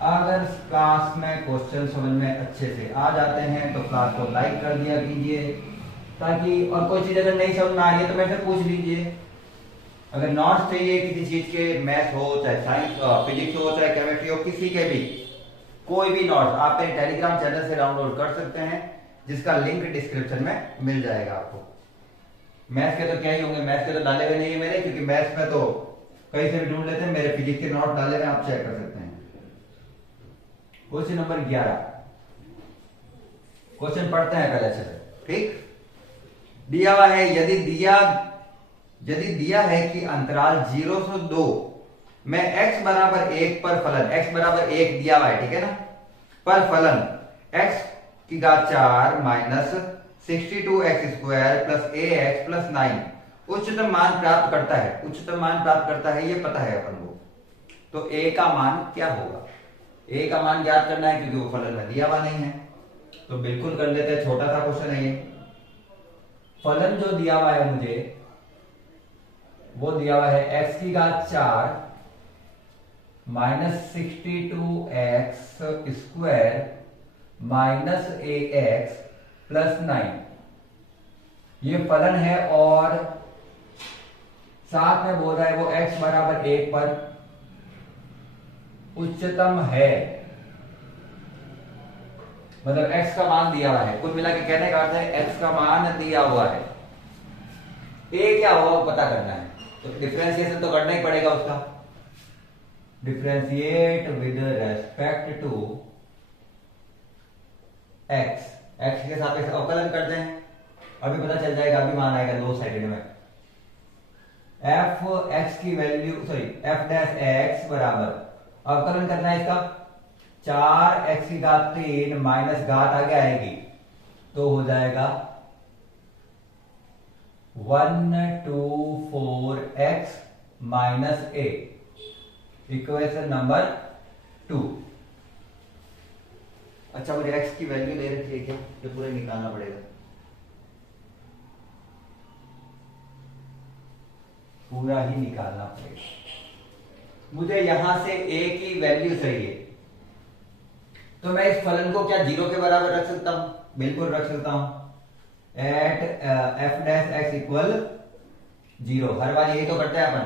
अगर क्लास में क्वेश्चन समझ में अच्छे से आ जाते हैं तो क्लास को लाइक कर दिया कीजिए, ताकि और कोई चीज अगर नहीं समझ में आ रही है तो मेरे से पूछ लीजिए। अगर नोट्स चाहिए किसी चीज के, मैथ हो चाहे साइंस फिजिक्स हो चाहे केमिस्ट्री हो, किसी के भी कोई भी नोट्स आप मेरे टेलीग्राम चैनल से डाउनलोड कर सकते हैं, जिसका लिंक डिस्क्रिप्शन में मिल जाएगा आपको। मैथ्स के तो क्या ही होंगे, मैथ्स के तो डाले हुए नहीं है मेरे, क्योंकि मैथ्स में तो कहीं से भी ढूंढ लेते हैं। मेरे फिजिक्स के नोट डाले हुए, आप चेक कर सकते हैं। Question number 11। क्वेश्चन पढ़ते हैं पहले अच्छे से, ठीक। दिया हुआ है, यदि दिया है कि अंतराल 0 से 2 में x बराबर 1 पर फलन, x बराबर 1 दिया हुआ है, ठीक है ना, पर फलन x की घात 4 minus 62x² plus ax plus 9 उच्चतम मान प्राप्त करता है। उच्चतम मान प्राप्त करता है, ये पता है अपन को। तो a का मान क्या होगा? a का मान ज्ञात करना है, क्योंकि वो फलन में दिया हुआ नहीं है। तो बिल्कुल कर लेते हैं, छोटा सा क्वेश्चन है ये। फलन जो दिया हुआ है मुझे, वो दिया हुआ है x की घात 4 minus 62x² minus ax plus 9, ये फलन है। और साथ में बोल रहा है वो x बराबर 1 पर उच्चतम है, मतलब x का मान दिया हुआ है। कुल मिला के कहने का अर्थ है x का मान दिया हुआ है, a क्या होगा वो पता करना है। तो डिफरेंशिएशन तो करना ही पड़ेगा उसका। Differentiate with respect to x, x के सापेक्ष अवकलन करते हैं, अभी पता चल जाएगा, अभी मान आएगा दो साइडेड में। f x की वैल्यू f डैश x बराबर अवकलन करना है इसका 4x की घात 3 माइनस घात आगे आएगी तो हो जाएगा 124x minus a। Equation number 2। अच्छा, मुझे x की वैल्यू दे रखी है क्या? ये पूरा निकालना पड़ेगा, पूरा ही निकालना पड़ेगा। मुझे यहां से a की वैल्यू चाहिए, तो मैं इस फलन को क्या 0 के बराबर रख सकता हूं? बिल्कुल रख सकता हूं। At f dash x equal 0, हर बार यही तो करते हैं अपन,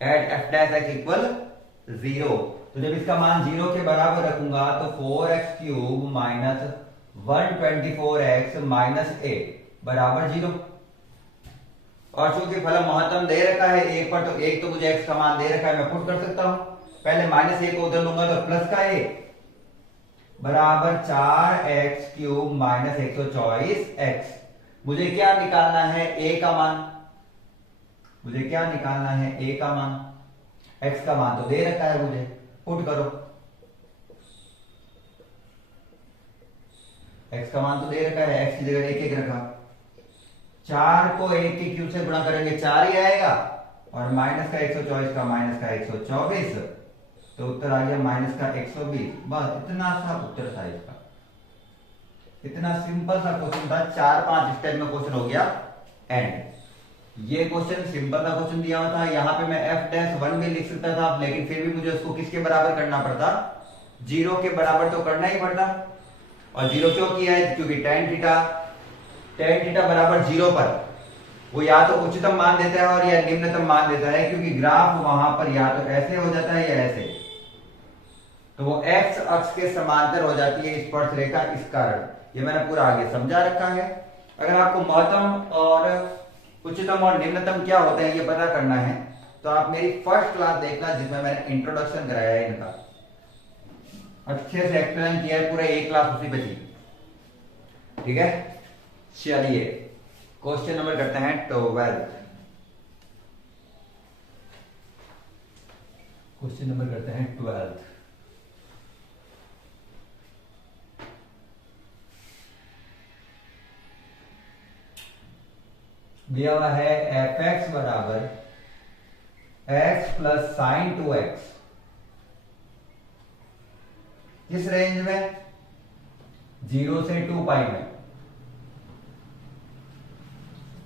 at f dash x equal 0। तो जब इसका मान 0 के बराबर रखूंगा तो 4x³ minus 124x minus a बराबर 0। और चूंकि फलन महत्तम दे रखा है 1 पर, तो 1 तो मुझे x का मान दे रखा है, मैं पुट कर सकता हूं। पहले -1 को उधर लूंगा तो प्लस का a बराबर 4x³ माइनस 124x। मुझे क्या निकालना है? a का मान। मुझे क्या निकालना है, ए का मान। एक्स का मान तो दे रखा है मुझे, पुट करो। एक्स का मान तो दे रखा है, एक्स की जगह 1 1 रखा। 4 को 1 के क्यूब से गुणा करेंगे 4 ही आएगा, और माइनस का 124 का माइनस का 124, तो उत्तर आ गया माइनस का 120। बस इतना सा उत्तर था इसका। इतना सिंपल सा क्वेश्चन था, 4-5 स्टेप में क्वेश्चन हो गया एंड। ये क्वेश्चन सिंपल सा क्वेश्चन दिया हुआ था। यहाँ पे मैं f'1 भी लिख सकता था, लेकिन फिर भी मुझे उसको किसके बराबर करना पड़ता, 0 के बराबर तो करना ही पड़ता। और 0 क्यों किया है, क्योंकि tan थीटा बराबर 0 पर वो या तो उच्चतम मान देता है और या निम्नतम मान देता है, क्योंकि ग्राफ वहां पर या तो ऐसे हो जाता है या ऐसे, तो वो x अक्ष के समांतर हो जाती है स्पर्शरेखा, इस कारण। ये मैंने पूरा आगे समझा रखा है। अगर आपको महत्तम और उच्चतम और निम्नतम क्या होता है ये पता करना है, तो आप मेरी फर्स्ट क्लास देखना, जिसमें मैंने इंट्रोडक्शन कराया है इनका, अच्छे से एक्सप्लेन किया है, पूरा एक क्लास उसी पे थी। ठीक है, चलिए क्वेश्चन नंबर करते हैं 12। क्वेश्चन नंबर करते हैं 12। दिया हुआ है f(x) बराबर x प्लस साइन 2x, किस रेंज में, 0 से 2 पाई में।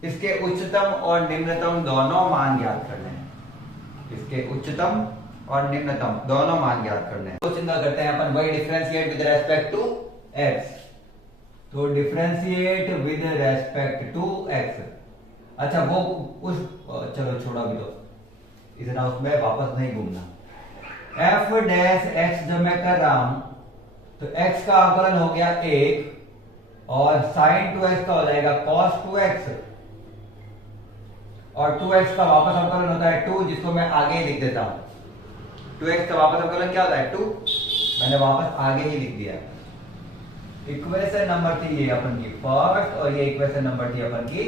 इसके उच्चतम और निम्नतम दोनों मान ज्ञात करने हैं। इसके उच्चतम और निम्नतम दोनों मान ज्ञात करने हैं। क्वेश्चन का करते हैं अपन, वही differentiate with respect to x। तो differentiate with respect to x। अच्छा वो उस, चलो छोड़ा भी दो, इतना उसमें वापस नहीं घूमना। f' जब मैं कर रहा हूं तो x का अवकलन हो गया 1, और sin 2x का हो जाएगा cos 2x, और 2x का वापस अवकलन होता है 2, जिसको मैं आगे ही लिख देता हूं। 2x का वापस अवकलन क्या होता है, 2, मैंने वापस आगे ही लिख दिया। इक्वेशन नंबर थी ये अपन की फर्स्ट, और ये इक्वेशन नंबर थी अपन की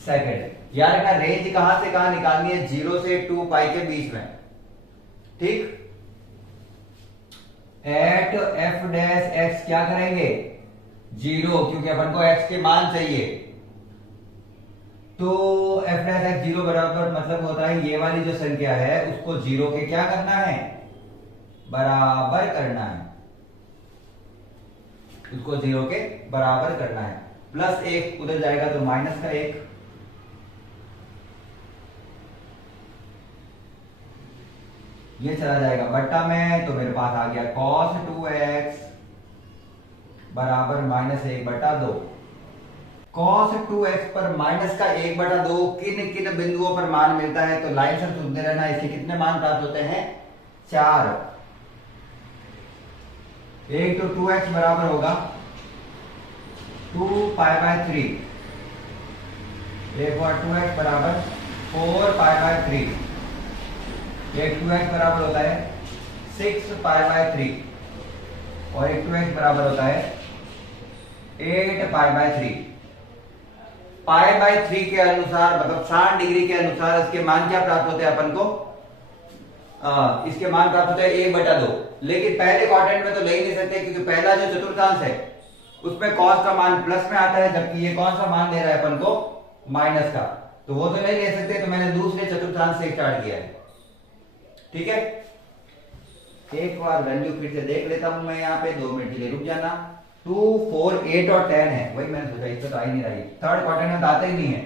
सेकंड। याद रखना रेंज कहां से कहां निकालनी है, 0 से 2 पाई के बीच में। ठीक, एट f' क्या करेंगे, 0, क्योंकि अपन को x के मान चाहिए। तो f' 0 बराबर मतलब होता है ये वाली जो संख्या है उसको 0 के क्या करना है, बराबर करना है। उसको 0 के बराबर करना है। प्लस 1 उधर जाएगा तो माइनस का 1, ये चला जाएगा बट्टा में, तो मेरे पास आ गया cos 2x बराबर -1/2। cos 2x पर माइनस का 1/2 किन किन बिंदुओं पर मान मिलता है, तो लाइन से सुनते रहना। इसके कितने मान प्राप्त होते हैं, 4। एक तो 2x बराबर होगा 2π/3, एक और 2x बराबर 4π/3, एक 2x बराबर होता है 6π/3, और एक 2x बराबर होता है 8π/3। π/3 के अनुसार मतलब 60 डिग्री के अनुसार इसके मान क्या प्राप्त होते हैं अपन को, इसके मान प्राप्त होते हैं 1/2। लेकिन पहले क्वाड्रेंट में तो ले ही नहीं सकते, क्योंकि पहला जो चतुर्थांश है उसमें cos का मान प्लस में आता है, जबकि ये कौन सा मान ले रहा है अपन को, माइनस का, तो वो तो नहीं ले सकते। तो मैंने दूसरे चतुर्थांश से स्टार्ट किया है। ठीक है, एक बार वैल्यू फिर से देख लेता हूं मैं यहाँ पे, 2 मिनट के लिए रुक जाना। 2, 4, 8 और 10 है, वही मैंने सोचा इससे तो आ ही नहीं रही, थर्ड क्वाड्रेंट में तो आता ही नहीं है।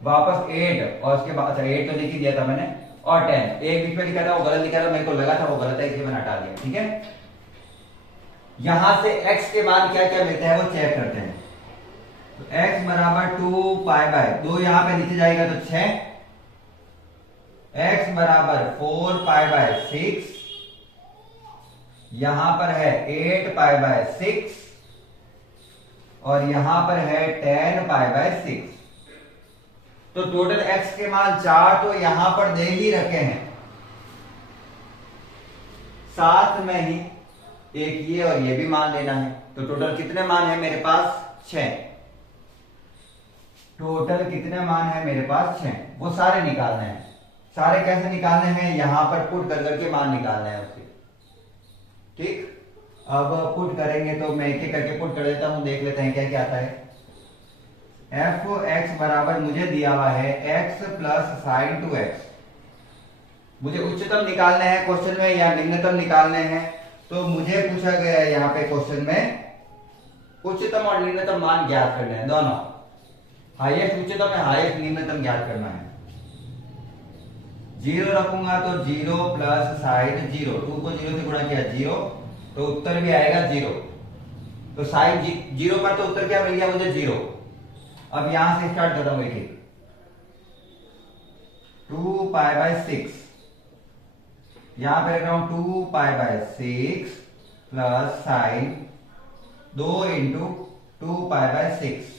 वापस 8 और उसके बाद, अच्छा 8 तो लिख ही दिया था मैंने, और 10 एक बीच में लिखा था, वो गलत लिखा था, मेरे को लगा था वो गलत है, इसलिए मैंने हटा दिया। ठीक है, यहां से x के मान क्या क्या मिलते हैं वो चेक करते हैं। तो x बराबर 2π/2, यहां पे नीचे जाएगा तो 6, x बराबर 4π/6, यहां पर है 8π/6, और यहां पर है 10π/6। तो टोटल x के मान 4 तो यहां पर दे ही रखे हैं, साथ में ही एक ये और ये भी मान लेना है। तो टोटल कितने मान है मेरे पास, 6। टोटल कितने मान है मेरे पास? 6। वो सारे निकालने हैं। सारे कैसे निकालने हैं? यहां पर पुट कर करके मान निकालने हैं उसके। ठीक, अब पुट करेंगे तो मैं एक एक करके पुट कर देता हूं, देख लेते हैं क्या क्या आता है। एफ एक्स बराबर मुझे दिया हुआ है एक्स प्लस साइन 2x। मुझे उच्चतम निकालने हैं क्वेश्चन में या निम्नतम निकालने हैं? तो मुझे पूछा गया है यहाँ पे क्वेश्चन में उच्चतम और निम्नतम मान ज्ञात करने हैं, दोनों। हाईएस्ट उच्चतम है, हाईएस्ट निम्नतम ज्ञात करना है। 0 रखूंगा तो 0 प्लस साइन 0, 2 को 0 से गुणा किया 0, तो उत्तर भी आएगा 0। तो साइन 0 पर तो उत्तर क्या मिल गया मुझे? 0। अब यहां से स्टार्ट करता हूं एक एक। 2 पाई बाय 6, यहां पे रख रहा हूं 2 pi by 6 plus sine 2 into 2 pi by 6।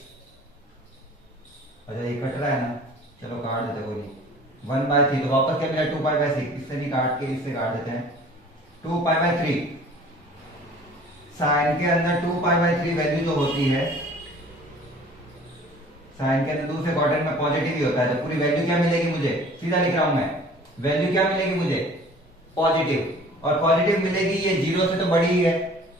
अच्छा ये कट रहा है ना, चलो काट देते, कोई नहीं। 1/3, तो वापस क्या मिला? 2 पाई बाय 6, इससे नहीं काट के इससे काट देते हैं। 2 पाई बाय 3, साइन के अंदर 2 पाई बाय 3 वैल्यू जो होती है, साइन के अंदर दूसरे क्वाड्रेंट में पॉजिटिव ही होता है, तो पूरी वैल्यू क्या मिलेगी मुझे? सीधा लिख रहा हूं मैं, वैल्यू क्या मिलेगी मुझे? पॉजिटिव। और पॉजिटिव मिलेगी, ये 0 से तो बड़ी ही है,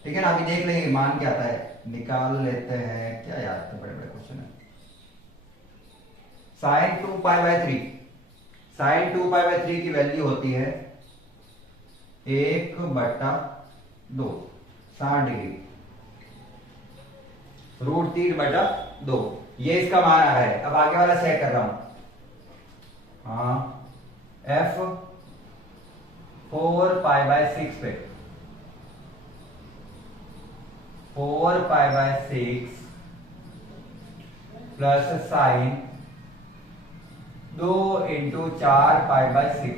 ठीक है ना। अभी देख लेंगे मान क्या आता है, निकाल लेते हैं। क्या याद है, बड़े बड़े क्वेश्चन है। Sine 2 pi by 3, sine 2 pi by 3 की वैल्यू होती है 1/2, 60 डिग्री, √3/2। ये इसका मान आ रहा है। अब आगे वाला चेक कर रहा हूं। हाँ, एफ 4 पाई बाय 6 पे, 4 pi by 6 plus sine 2 into 4 pi by 6,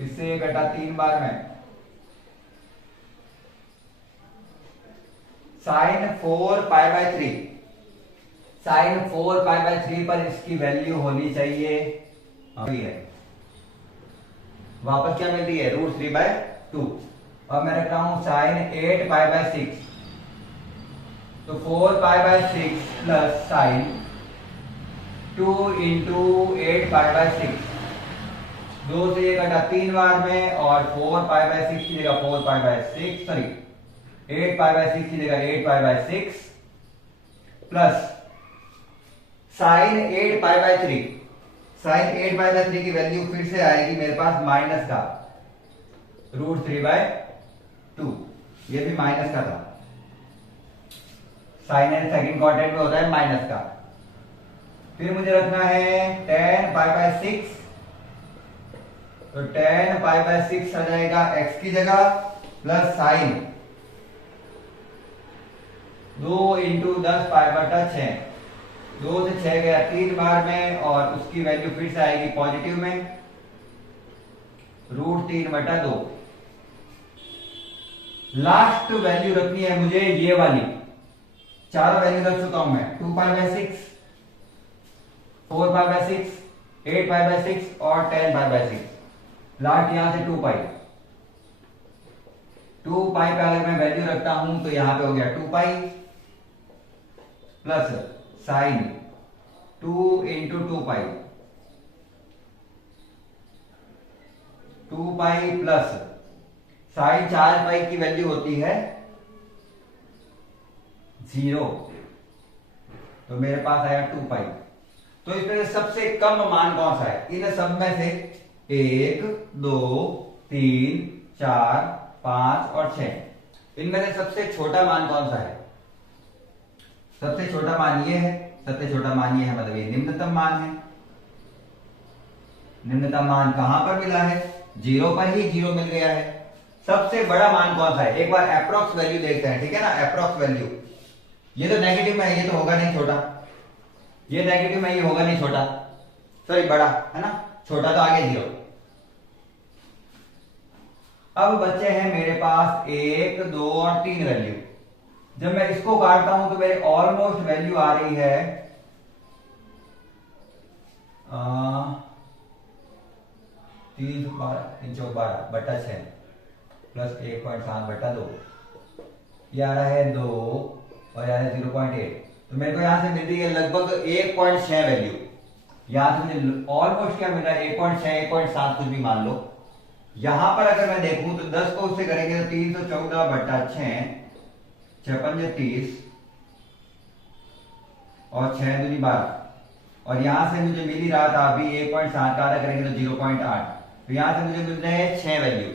इससे घटा 3 बार में sine 4 pi by 3, sine 4 pi by 3 पर इसकी वैल्यू होनी चाहिए है। वापस क्या मिल रही है? √3/2। अब मैं रख रहा हूं साइन 8 पाई बाय 6, तो 4 pi by 6 plus sine 2 into 8 pi by 6, 2 से ये घटा 3 बार में, और 4 पाई बाय 6 की जगह 4 pi by 6, sorry 8 pi by 6 की जगह 8 pi by 6 plus sine 8 pi by 3। Sine 8 pi by 3 की वैल्यू फिर से आएगी मेरे पास माइनस का, √3/2। ये भी माइनस का था, साइन एंड सेकंड क्वाड्रेंट में होता है माइनस का। फिर मुझे रखना है tan पाई बाय 6, तो tan पाई बाय 6 आ जाएगा x की जगह, प्लस साइन 2 इंटू 10 पाई/6, 2 से 6 गया 3 बार में, और उसकी वैल्यू फिर से आएगी पॉजिटिव में, √3/2। लास्ट वैल्यू रखनी है मुझे ये वाली, चारों वैल्यू रख चुका हूं मैं। 2 pi by 6, 4 pi by 6, 8 pi by 6 और 10 पाई बाय 6। लास्ट यहां से 2 पाई, 2 पाई पे अगर मैं वैल्यू रखता हूं तो यहां पे हो गया 2 पाई प्लस साइन 2 इंटू 2 पाई, 2 पाई प्लस साइन 4 पाई की वैल्यू होती है 0, तो मेरे पास आया 2 पाई। तो इसमें से सबसे कम मान कौन सा है? इन सब में से 1, 2, 3, 4, 5 और 6, इनमें से सबसे छोटा मान कौन सा है? सबसे छोटा मान ये है, सबसे छोटा मान ये है, मतलब ये निम्नतम मान है। निम्नतम मान कहां पर मिला है? 0 पर ही 0 मिल गया है। सबसे बड़ा मान कौन सा है? एक बार अप्रोक्स वैल्यू देखते हैं, ठीक है ना। अप्रोक्स वैल्यू, ये तो नेगेटिव में है, ये तो होगा नहीं छोटा, ये नेगेटिव में, ये होगा नहीं छोटा, सॉरी बड़ा है ना, छोटा तो आगे 0। अब बच्चे हैं मेरे पास 1, 2 और 3 वैल्यू। जब मैं इसको काटता हूं तो मेरे ऑलमोस्ट वैल्यू आ रही है 3/12 प्लस 1.7/2, ये आ रहा है 2 और यह है 0.8, तो मेरे को यहां से मिल रही है लगभग 1.6 वैल्यू। यहां से मुझे ऑलमोस्ट क्या मिल रहा है 1.6 1.7 कुछ भी मान लो। यहां पर अगर मैं देखूं तो 10 को उससे करेंगे तो 314 बट्टा 6, 6×5 = 30 और 6 दूनी 12। और यहां से मुझे मिल ही रहा था अभी 1.7 का आधा करेंगे तो 0.8। तो यहां से मुझे मिल रहे हैं 6 वैल्यू।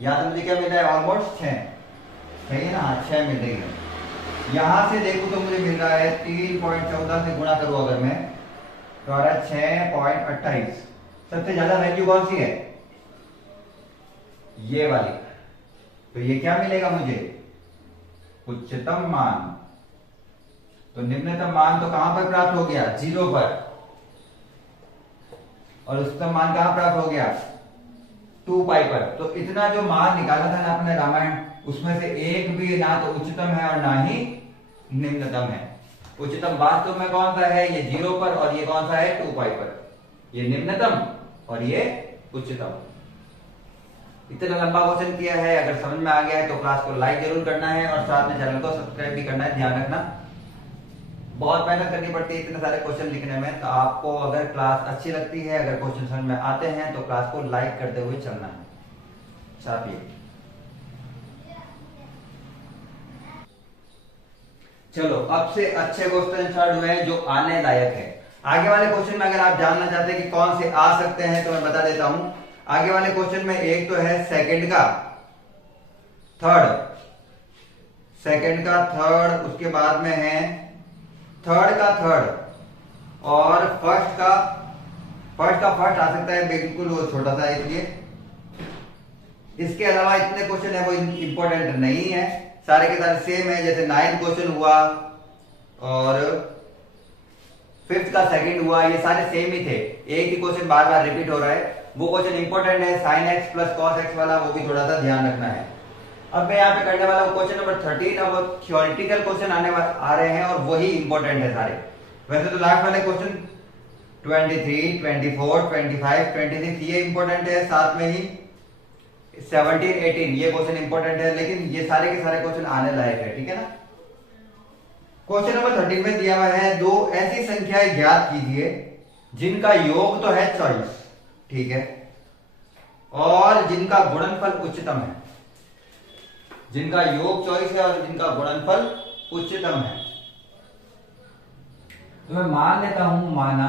यहां से मुझे क्या मिल रहा है ऑलमोस्ट 6, सही है ना, 6 मिल रही है। यहां से देखूं तो मुझे मिल रहा है 3.14 से गुणा करूं अगर मैं तो आ रहा है 6.28। सबसे ज्यादा वैल्यू कौन सी है, ये वाली। तो ये क्या मिलेगा मुझे, उच्चतम मान। तो निम्नतम मान तो कहां पर प्राप्त हो गया, 0 पर, और उच्चतम मान कहां प्राप्त हो गया, 2 पाई पर। तो इतना जो मान निकाला था ना अपने रामायण, उसमें से एक भी ना तो उच्चतम है और ना ही निम्नतम है। उच्चतम वास्तव में कौन सा है, ये 0 पर, और ये कौन सा है 2 पाई पर। ये निम्नतम और ये उच्चतम। इतना लंबा क्वेश्चन किया है, अगर समझ में आ गया है तो क्लास को लाइक जरूर करना है और साथ में चैनल को सब्सक्राइब भी करना है। ध्यान रखना बहुत मेहनत करनी पड़ती है इतने सारे क्वेश्चन लिखने में। तो आपको अगर क्लास अच्छी लगती है, अगर क्वेश्चन समझ में आते हैं तो क्लास को लाइक करते हुए चलना है। छापिए। चलो अब से अच्छे क्वेश्चन स्टार्ट हुए हैं जो आने लायक है। आगे वाले क्वेश्चन में अगर आप जानना चाहते हैं कि कौन से आ सकते हैं तो मैं बता देता हूं। आगे वाले क्वेश्चन में एक तो है सेकंड का थर्ड, सेकंड का थर्ड, उसके बाद में है थर्ड का थर्ड, और फर्स्ट का फर्स्ट आ सकता है, बिल्कुल वो छोटा सा है इसलिए। इसके अलावा इतने क्वेश्चन है वो इंपॉर्टेंट नहीं है, सारे के सारे सेम है। जैसे 9th क्वेश्चन हुआ और 5th का सेकंड हुआ, ये सारे सेम ही थे। एक ही क्वेश्चन बार बार रिपीट हो रहा है, वो क्वेश्चन इंपॉर्टेंट है। sin x plus cos x वाला, वो भी थोड़ा सा ध्यान रखना है। अब मैं यहाँ पे करने वाला हूँ क्वेश्चन नंबर 13। अब थ्योरेटिकल क्वेश्चन आ रहे हैं और वही इंपॉर्टेंट है सारे। वैसे तो लास्ट वाले क्वेश्चन 23, 24, 25, 26 ये इंपॉर्टेंट है, साथ में ही 17, 18 ये क्वेश्चन इंपॉर्टेंट है, लेकिन ये सारे के सारे क्वेश्चन आने लायक है, ठीक है ना। क्वेश्चन नंबर 13 में दिया हुआ है, दो ऐसी संख्याएं ज्ञात कीजिए जिनका योग तो है 24, ठीक है, और जिनका गुणनफल उच्चतम है। जिनका योग 24 है और जिनका गुणनफल उच्चतम है। तो मैं मान लेता हूं, माना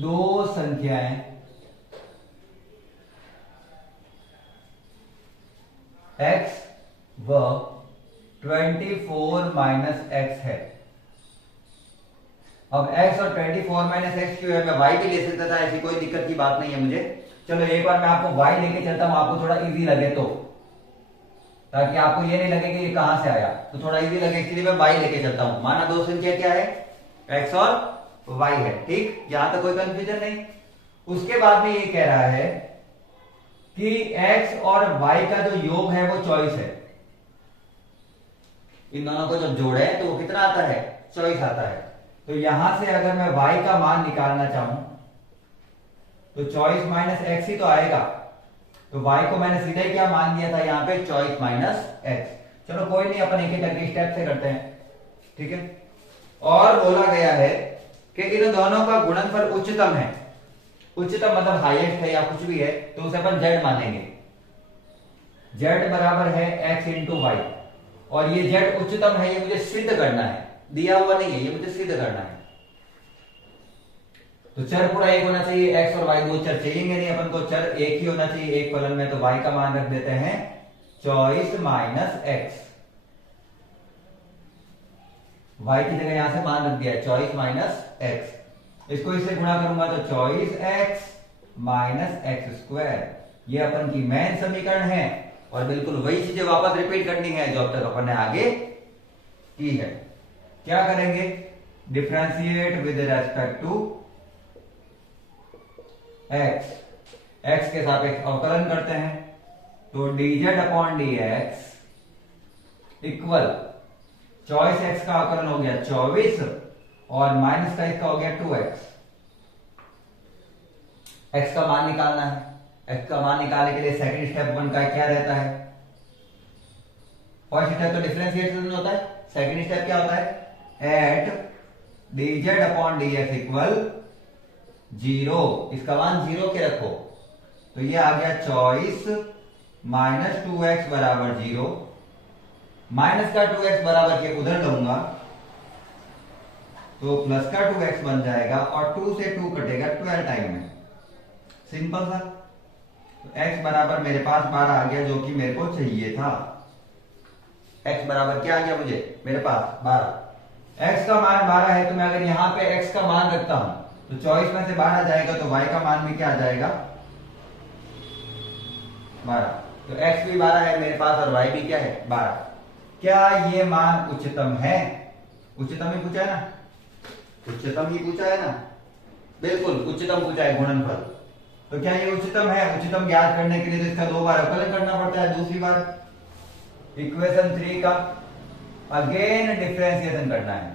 दो संख्याएं x व 24 माइनस x है। अब x और 24 माइनस x क्यों है, मैं y भी ले सकता था, ऐसी कोई दिक्कत की बात नहीं है मुझे। चलो एक बार मैं आपको y लेके चलता हूं, आपको थोड़ा इजी लगे तो, ताकि आपको ये नहीं लगे कि ये कहां से आया, तो थोड़ा इजी लगे, इसलिए मैं y लेके चलता हूं। माना दो संख्या क्या है, x और y है, ठीक, यहां तक कोई कंफ्यूजन नहीं। उसके बाद में ये कह रहा है कि x और y का जो योग है वो 24 है। इन दोनों को जब जोड़े तो वो कितना आता है, 24 आता है। तो यहां से अगर मैं y का मान निकालना चाहूं तो 24 माइनस एक्स ही तो आएगा। तो y को मैंने सीधा ही क्या मान दिया था यहाँ पे, 24 माइनस एक्स। चलो कोई नहीं, अपन एक एक करके स्टेप से करते हैं, ठीक है। और बोला गया है कि इन दोनों का गुणनफल उच्चतम है। उच्चतम मतलब हाईएस्ट है या कुछ भी है, तो उसे अपन z मानेंगे। z बराबर है x इंटू वाई, और ये z उच्चतम है, ये मुझे सिद्ध करना है, दिया हुआ नहीं है, ये मुझे सिद्ध करना है। तो चर पूरा एक होना चाहिए, x और y दो चर चाहिए नहीं अपन को, चर एक ही होना चाहिए एक फलन में। तो y का मान रख देते हैं 24 माइनस एक्स। y की जगह यहां से मान रख दिया 24 माइनस एक्स। इसको इससे गुणा करूंगा तो 24x माइनस एक्स स्क्वायर। ये अपन की मेन समीकरण है, और बिल्कुल वही चीजें वापस रिपीट करनी है जो अब तक अपन ने आगे की है। क्या करेंगे, differentiate with respect to x, x के सापेक्ष अवकलन करते हैं। तो dz upon dx equal 24x का अवकलन हो गया 24 और माइनस का इसका हो गया 2x। x का मान निकालना है। x का मान निकालने के लिए सेकंड स्टेप वन का क्या रहता है, फर्स्ट स्टेप तो डिफरेंशिएशन होता है, सेकंड स्टेप क्या होता है, at dz upon dx equal 0, इसका मान 0 के रखो, तो ये आ गया चॉइस माइनस 2x बराबर 0, माइनस का 2x बराबर के उधर लूंगा तो प्लस का 2x बन जाएगा और 2 से 2 कटेगा 12 टाइम में, सिंपल सा। तो x बराबर मेरे पास 12 आ गया जो कि मेरे को चाहिए था। x बराबर क्या आ गया मुझे, मेरे पास 12। x का मान 12 है तो मैं अगर यहां पे x का मान रखता हूं तो चॉइस में से 12 जाएगा तो y का मान भी क्या आ जाएगा, 12। तो x भी 12 है मेरे पास और y भी क्या है, 12। क्या ये मान उच्चतम है, उच्चतम ही पूछा है ना, उच्चतम ही पूछा है ना, बिल्कुल उच्चतम पूछा है गुणनफल। तो क्या ये उच्चतम है, उच्चतम ज्ञात करने के लिए तो इसका 2 बार अवकलन करना पड़ता है, दूसरी बार इक्वेशन 3 का अगेन डिफरेंशिएशन करना है,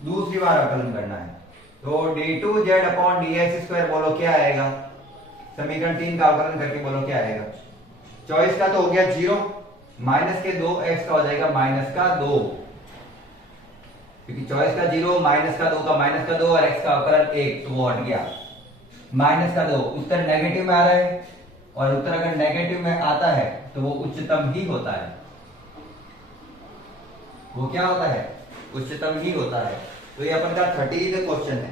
दूसरी बार अवकलन करना है। तो d2z अपॉन dx स्क्वायर बोलो क्या आएगा, समीकरण 3 का अवकलन करके बोलो क्या आएगा। चॉइस का तो हो गया 0, माइनस के 2 x का हो जाएगा माइनस का 2, क्योंकि चॉइस का 0 माइनस का 2 का माइनस का 2 और x का अवकलन 1, तो वो हट गया माइनस का 2। उत्तर नेगेटिव में आ रहा है और उत्तर अगर नेगेटिव में आता है तो वो उच्चतम ही होता है, वो क्या होता है, उच्चतम ही होता है। तो ये अपन का 30 क्वेश्चन है,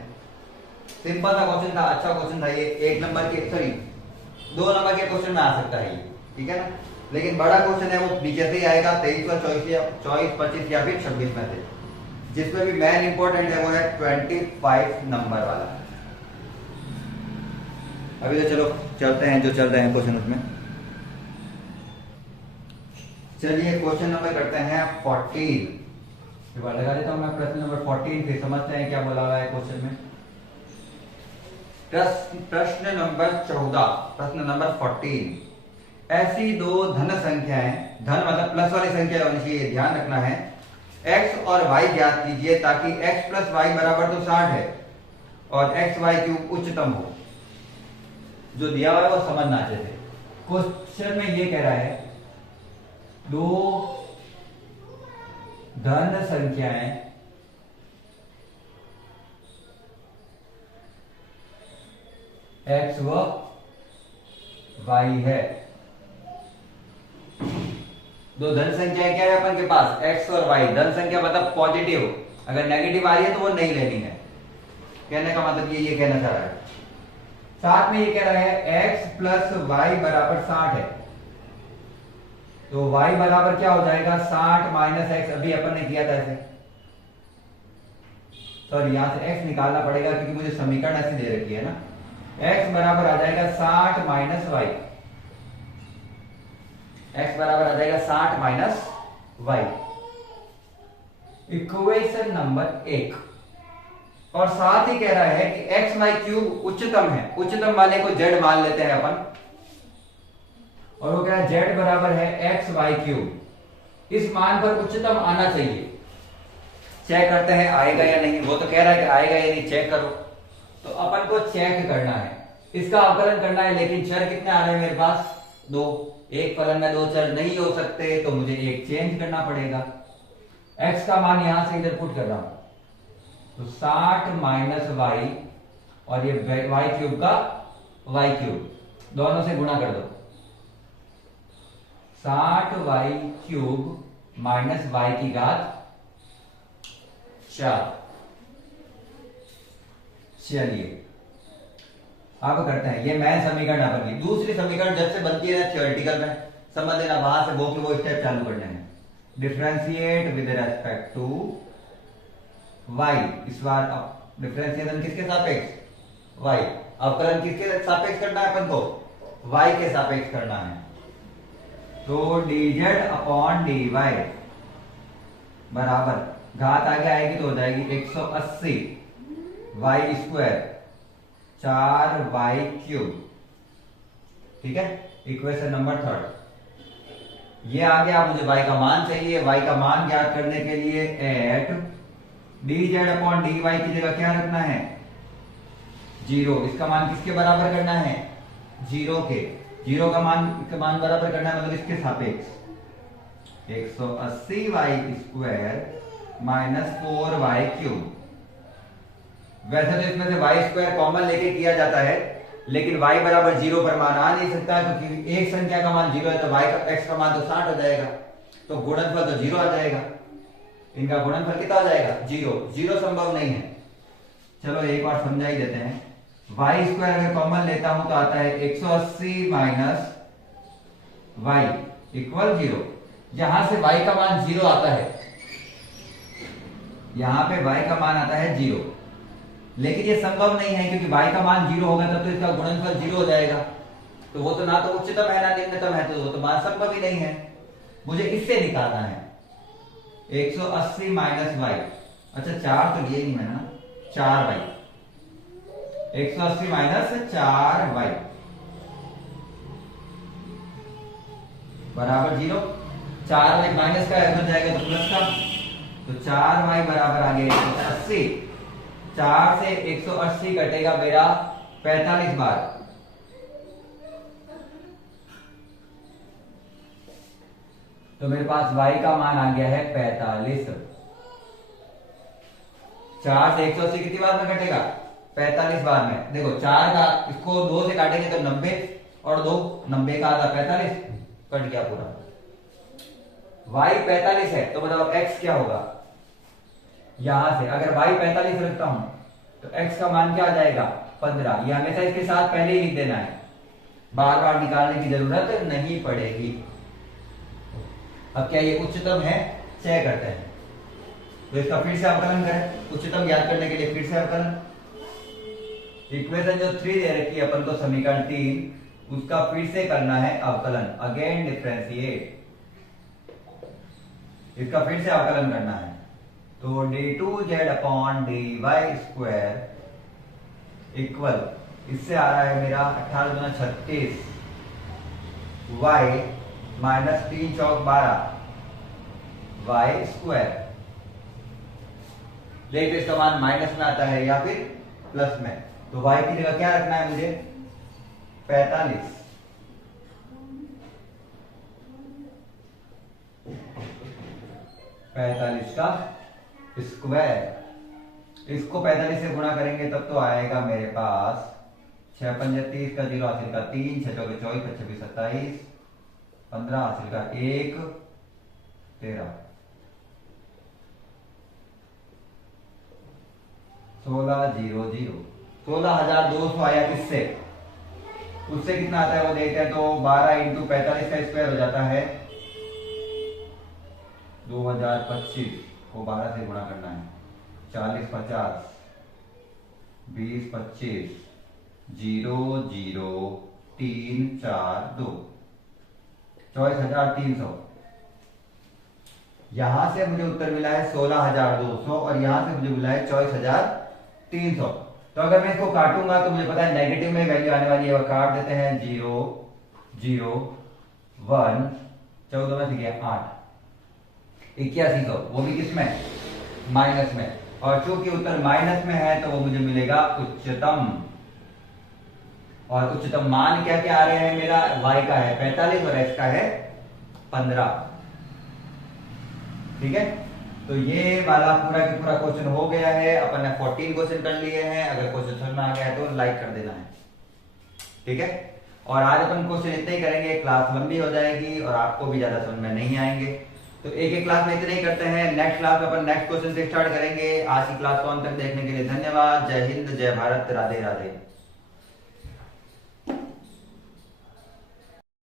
सिंपल सा क्वेश्चन था, अच्छा क्वेश्चन था ये, 1 नंबर के सॉरी 2 नंबर के क्वेश्चन में आ सकता है ये, ठीक है ना। लेकिन बड़ा क्वेश्चन है वो नीचे से ही आएगा, 23 और 24 25 या फिर 26 में से, जिसमें भी मेन इंपॉर्टेंट है वो है 25 नंबर वाला। अभी तो चलो चलते हैं जो चल रहे हैं क्वेश्चन उसमें। चलिए क्वेश्चन नंबर करते हैं 14, एक बार लगा देता हूं मैं प्रश्न नंबर 14, फिर समझते हैं क्या बोला हुआ है क्वेश्चन में। प्रश्न नंबर 14, प्रश्न नंबर 14, ऐसी दो धन संख्याएं, धन मतलब प्लस वाली संख्या होनी चाहिए, ध्यान रखना है, x और y ज्ञात कीजिए ताकि x प्लस वाई बराबर तो 60 है और x y क्यूब उच्चतम हो। जो दिया हुआ है वो समझना अच्छे से। क्वेश्चन में ये कह रहा है दो धन संख्याएं x व y है। दो धन संख्याएं क्या है अपन के पास, x और y। धन संख्या मतलब पॉजिटिव, अगर नेगेटिव आ रही है तो वो नहीं लेनी है, कहने का मतलब ये कहना चाह रहा है। साथ में ये कह रहा है x प्लस वाई बराबर 60 है, तो y बराबर क्या हो जाएगा 60 माइनस एक्स, अभी अपन ने किया था ऐसे, सॉरी यहां से x निकालना पड़ेगा क्योंकि मुझे समीकरण ऐसे दे रखी है ना। x बराबर आ जाएगा 60 माइनस वाई, x बराबर आ जाएगा 60 माइनस वाई, इक्वेशन नंबर 1। और साथ ही कह रहा है कि एक्स वाई क्यूब उच्चतम है, उच्चतम वाले को z मान लेते हैं अपन, और वो कह रहा है z बराबर है एक्स वाई क्यूब। इस मान पर उच्चतम आना चाहिए, चेक करते हैं आएगा या नहीं। वो तो कह रहा है कि आएगा या नहीं, चेक करो। तो अपन को चेक करना है, इसका अवकलन करना है, लेकिन चर कितने आ रहे हैं मेरे पास, 2। एक फलन में 2 चर नहीं हो सकते तो मुझे एक चेंज करना पड़ेगा। x का मान यहां से इधर पुट कर रहा हूं, तो 60 माइनस वाई और ये वाई क्यूब का वाई क्यूब, दोनों से गुणा कर दो, 60 वाई क्यूब माइनस वाई की घात 4। चलिए अब करते हैं, ये मैं समीकरण अपन की दूसरी समीकरण जब से बनती है ना थियोरेटिकल में, समझ लेना, वहां से वो स्टेप चालू करने हैं। Differentiate with respect to y, इस बार डिफरेंशिएशन किसके सापेक्ष, y। अवकलन किसके सापेक्ष करना है अपन को, y के सापेक्ष करना है। तो dz अपॉन dy बराबर, घात आगे आएगी तो हो जाएगी 180 वाई स्क्वायर 4y क्यूब, ठीक है, इक्वेशन नंबर 3। ये आ गया, मुझे y का मान चाहिए। y का मान ज्ञात करने के लिए एट dz अपॉन dy की जगह क्या रखना है, 0। इसका मान किसके बराबर करना है, 0 के। जीरो का मान बराबर करना है, मतलब इसके सापेक्ष 180y² माइनस 4y³ वैसे तो इसमें से y² कॉमन लेके किया जाता है, लेकिन y बराबर 0 पर मान आ नहीं सकता, क्योंकि एक संख्या का मान 0 है तो y का x का मान तो 60 हो जाएगा, तो गुणनफल तो 0 आ जाएगा। इनका गुणनफल कितना आ जाएगा? 0। 0 संभव नहीं है। चलो एक बार समझा ही देते हैं। y² अगर कॉमन लेता हूं तो आता है 180 माइनस y इक्वल 0। जहां से y का मान 0 आता है, यहां पे y का मान आता है 0, लेकिन ये संभव नहीं है, क्योंकि y का मान 0 होगा तब तो इसका गुणनफल 0 हो जाएगा, तो वो तो ना तो उच्चतम है ना निम्नतम है, तो वो तो मान संभव ही नहीं है। मुझे इससे निकालना है 180 माइनस y, अच्छा 4 तो लिए नहीं मैंने ना, 4y 180 माइनस 4y बराबर 0। 4y माइनस का हो जाएगा तो प्लस का, तो 4y बराबर आ गया 180। 4 से 180 कटेगा मेरा 45 बार, तो मेरे पास y का मान आ गया है 45। 4 से 180 कितनी बार में कटेगा? 45 बार में। देखो 4 का इसको 2 से काटेंगे तो 90 और 2 90 का आधा 45, कट गया पूरा। y 45 है तो मतलब x क्या होगा? यहां से अगर y 45 रखता हूं तो x का मान क्या आ जाएगा? 15। ये हमेशा इसके साथ पहले ही लिख देना है, बार बार निकालने की जरूरत नहीं पड़ेगी। अब क्या ये उच्चतम है? चेक करते हैं, तो इसका फिर से अवकलन करें। उच्चतम ज्ञात करने के लिए फिर से अवकलन, इक्वेशन जो 3 दे रखी है अपन को समीकरण 3, उसका फिर से करना है अवकलन, अगेन डिफरेंशिएट, इसका फिर से अवकलन करना है। तो d2z अपॉन dy² इक्वल, इससे आ रहा है मेरा 18 दूना 36 y माइनस 3 चौक 12 y²। देखते इसका मान माइनस में आता है या फिर प्लस में, तो y की जगह क्या रखना है मुझे? 45। का स्क्वायर, इसको 45 से गुणा करेंगे तब तो आएगा मेरे पास 6 पंजे 30 का 0 हासिल का 3, 6 चौके 24, 26 27, 15 हासिल का 1 13, 16,000 16,200 आया। किससे? उससे कितना आता है वो देखते हैं। तो 12 इंटू 45 का स्क्वायर हो जाता है 2025 को 12 से गुणा करना है। 40 50 20 25 0 0 3 4 2 24,300। यहां से मुझे उत्तर मिला है 16,200 और यहां से मुझे मिला है 24,300। तो अगर मैं इसको काटूंगा तो मुझे पता है नेगेटिव में वैल्यू आने वाली है, वह काट देते हैं 0 0 1 14 में से गया 8 8100, वो भी किसमें? माइनस में। और चूंकि उत्तर माइनस में है तो वो मुझे मिलेगा उच्चतम। और उच्चतम मान क्या क्या आ रहे हैं? मेरा y का है 45 और x का है 15। ठीक है, तो ये वाला पूरा का पूरा क्वेश्चन हो गया है। अपन ने 14 क्वेश्चन कर लिए हैं। अगर क्वेश्चन समझ में आ गया है तो लाइक कर देना है। ठीक है, और आज अपन क्वेश्चन इतने ही करेंगे, क्लास लंबी हो जाएगी और आपको भी ज्यादा समझ में नहीं आएंगे, तो एक एक क्लास में इतने ही करते हैं। नेक्स्ट क्लास में अपन नेक्स्ट क्वेश्चन से स्टार्ट करेंगे। आज की क्लास को अंत तक देखने के लिए धन्यवाद। जय हिंद, जय भारत, राधे राधे।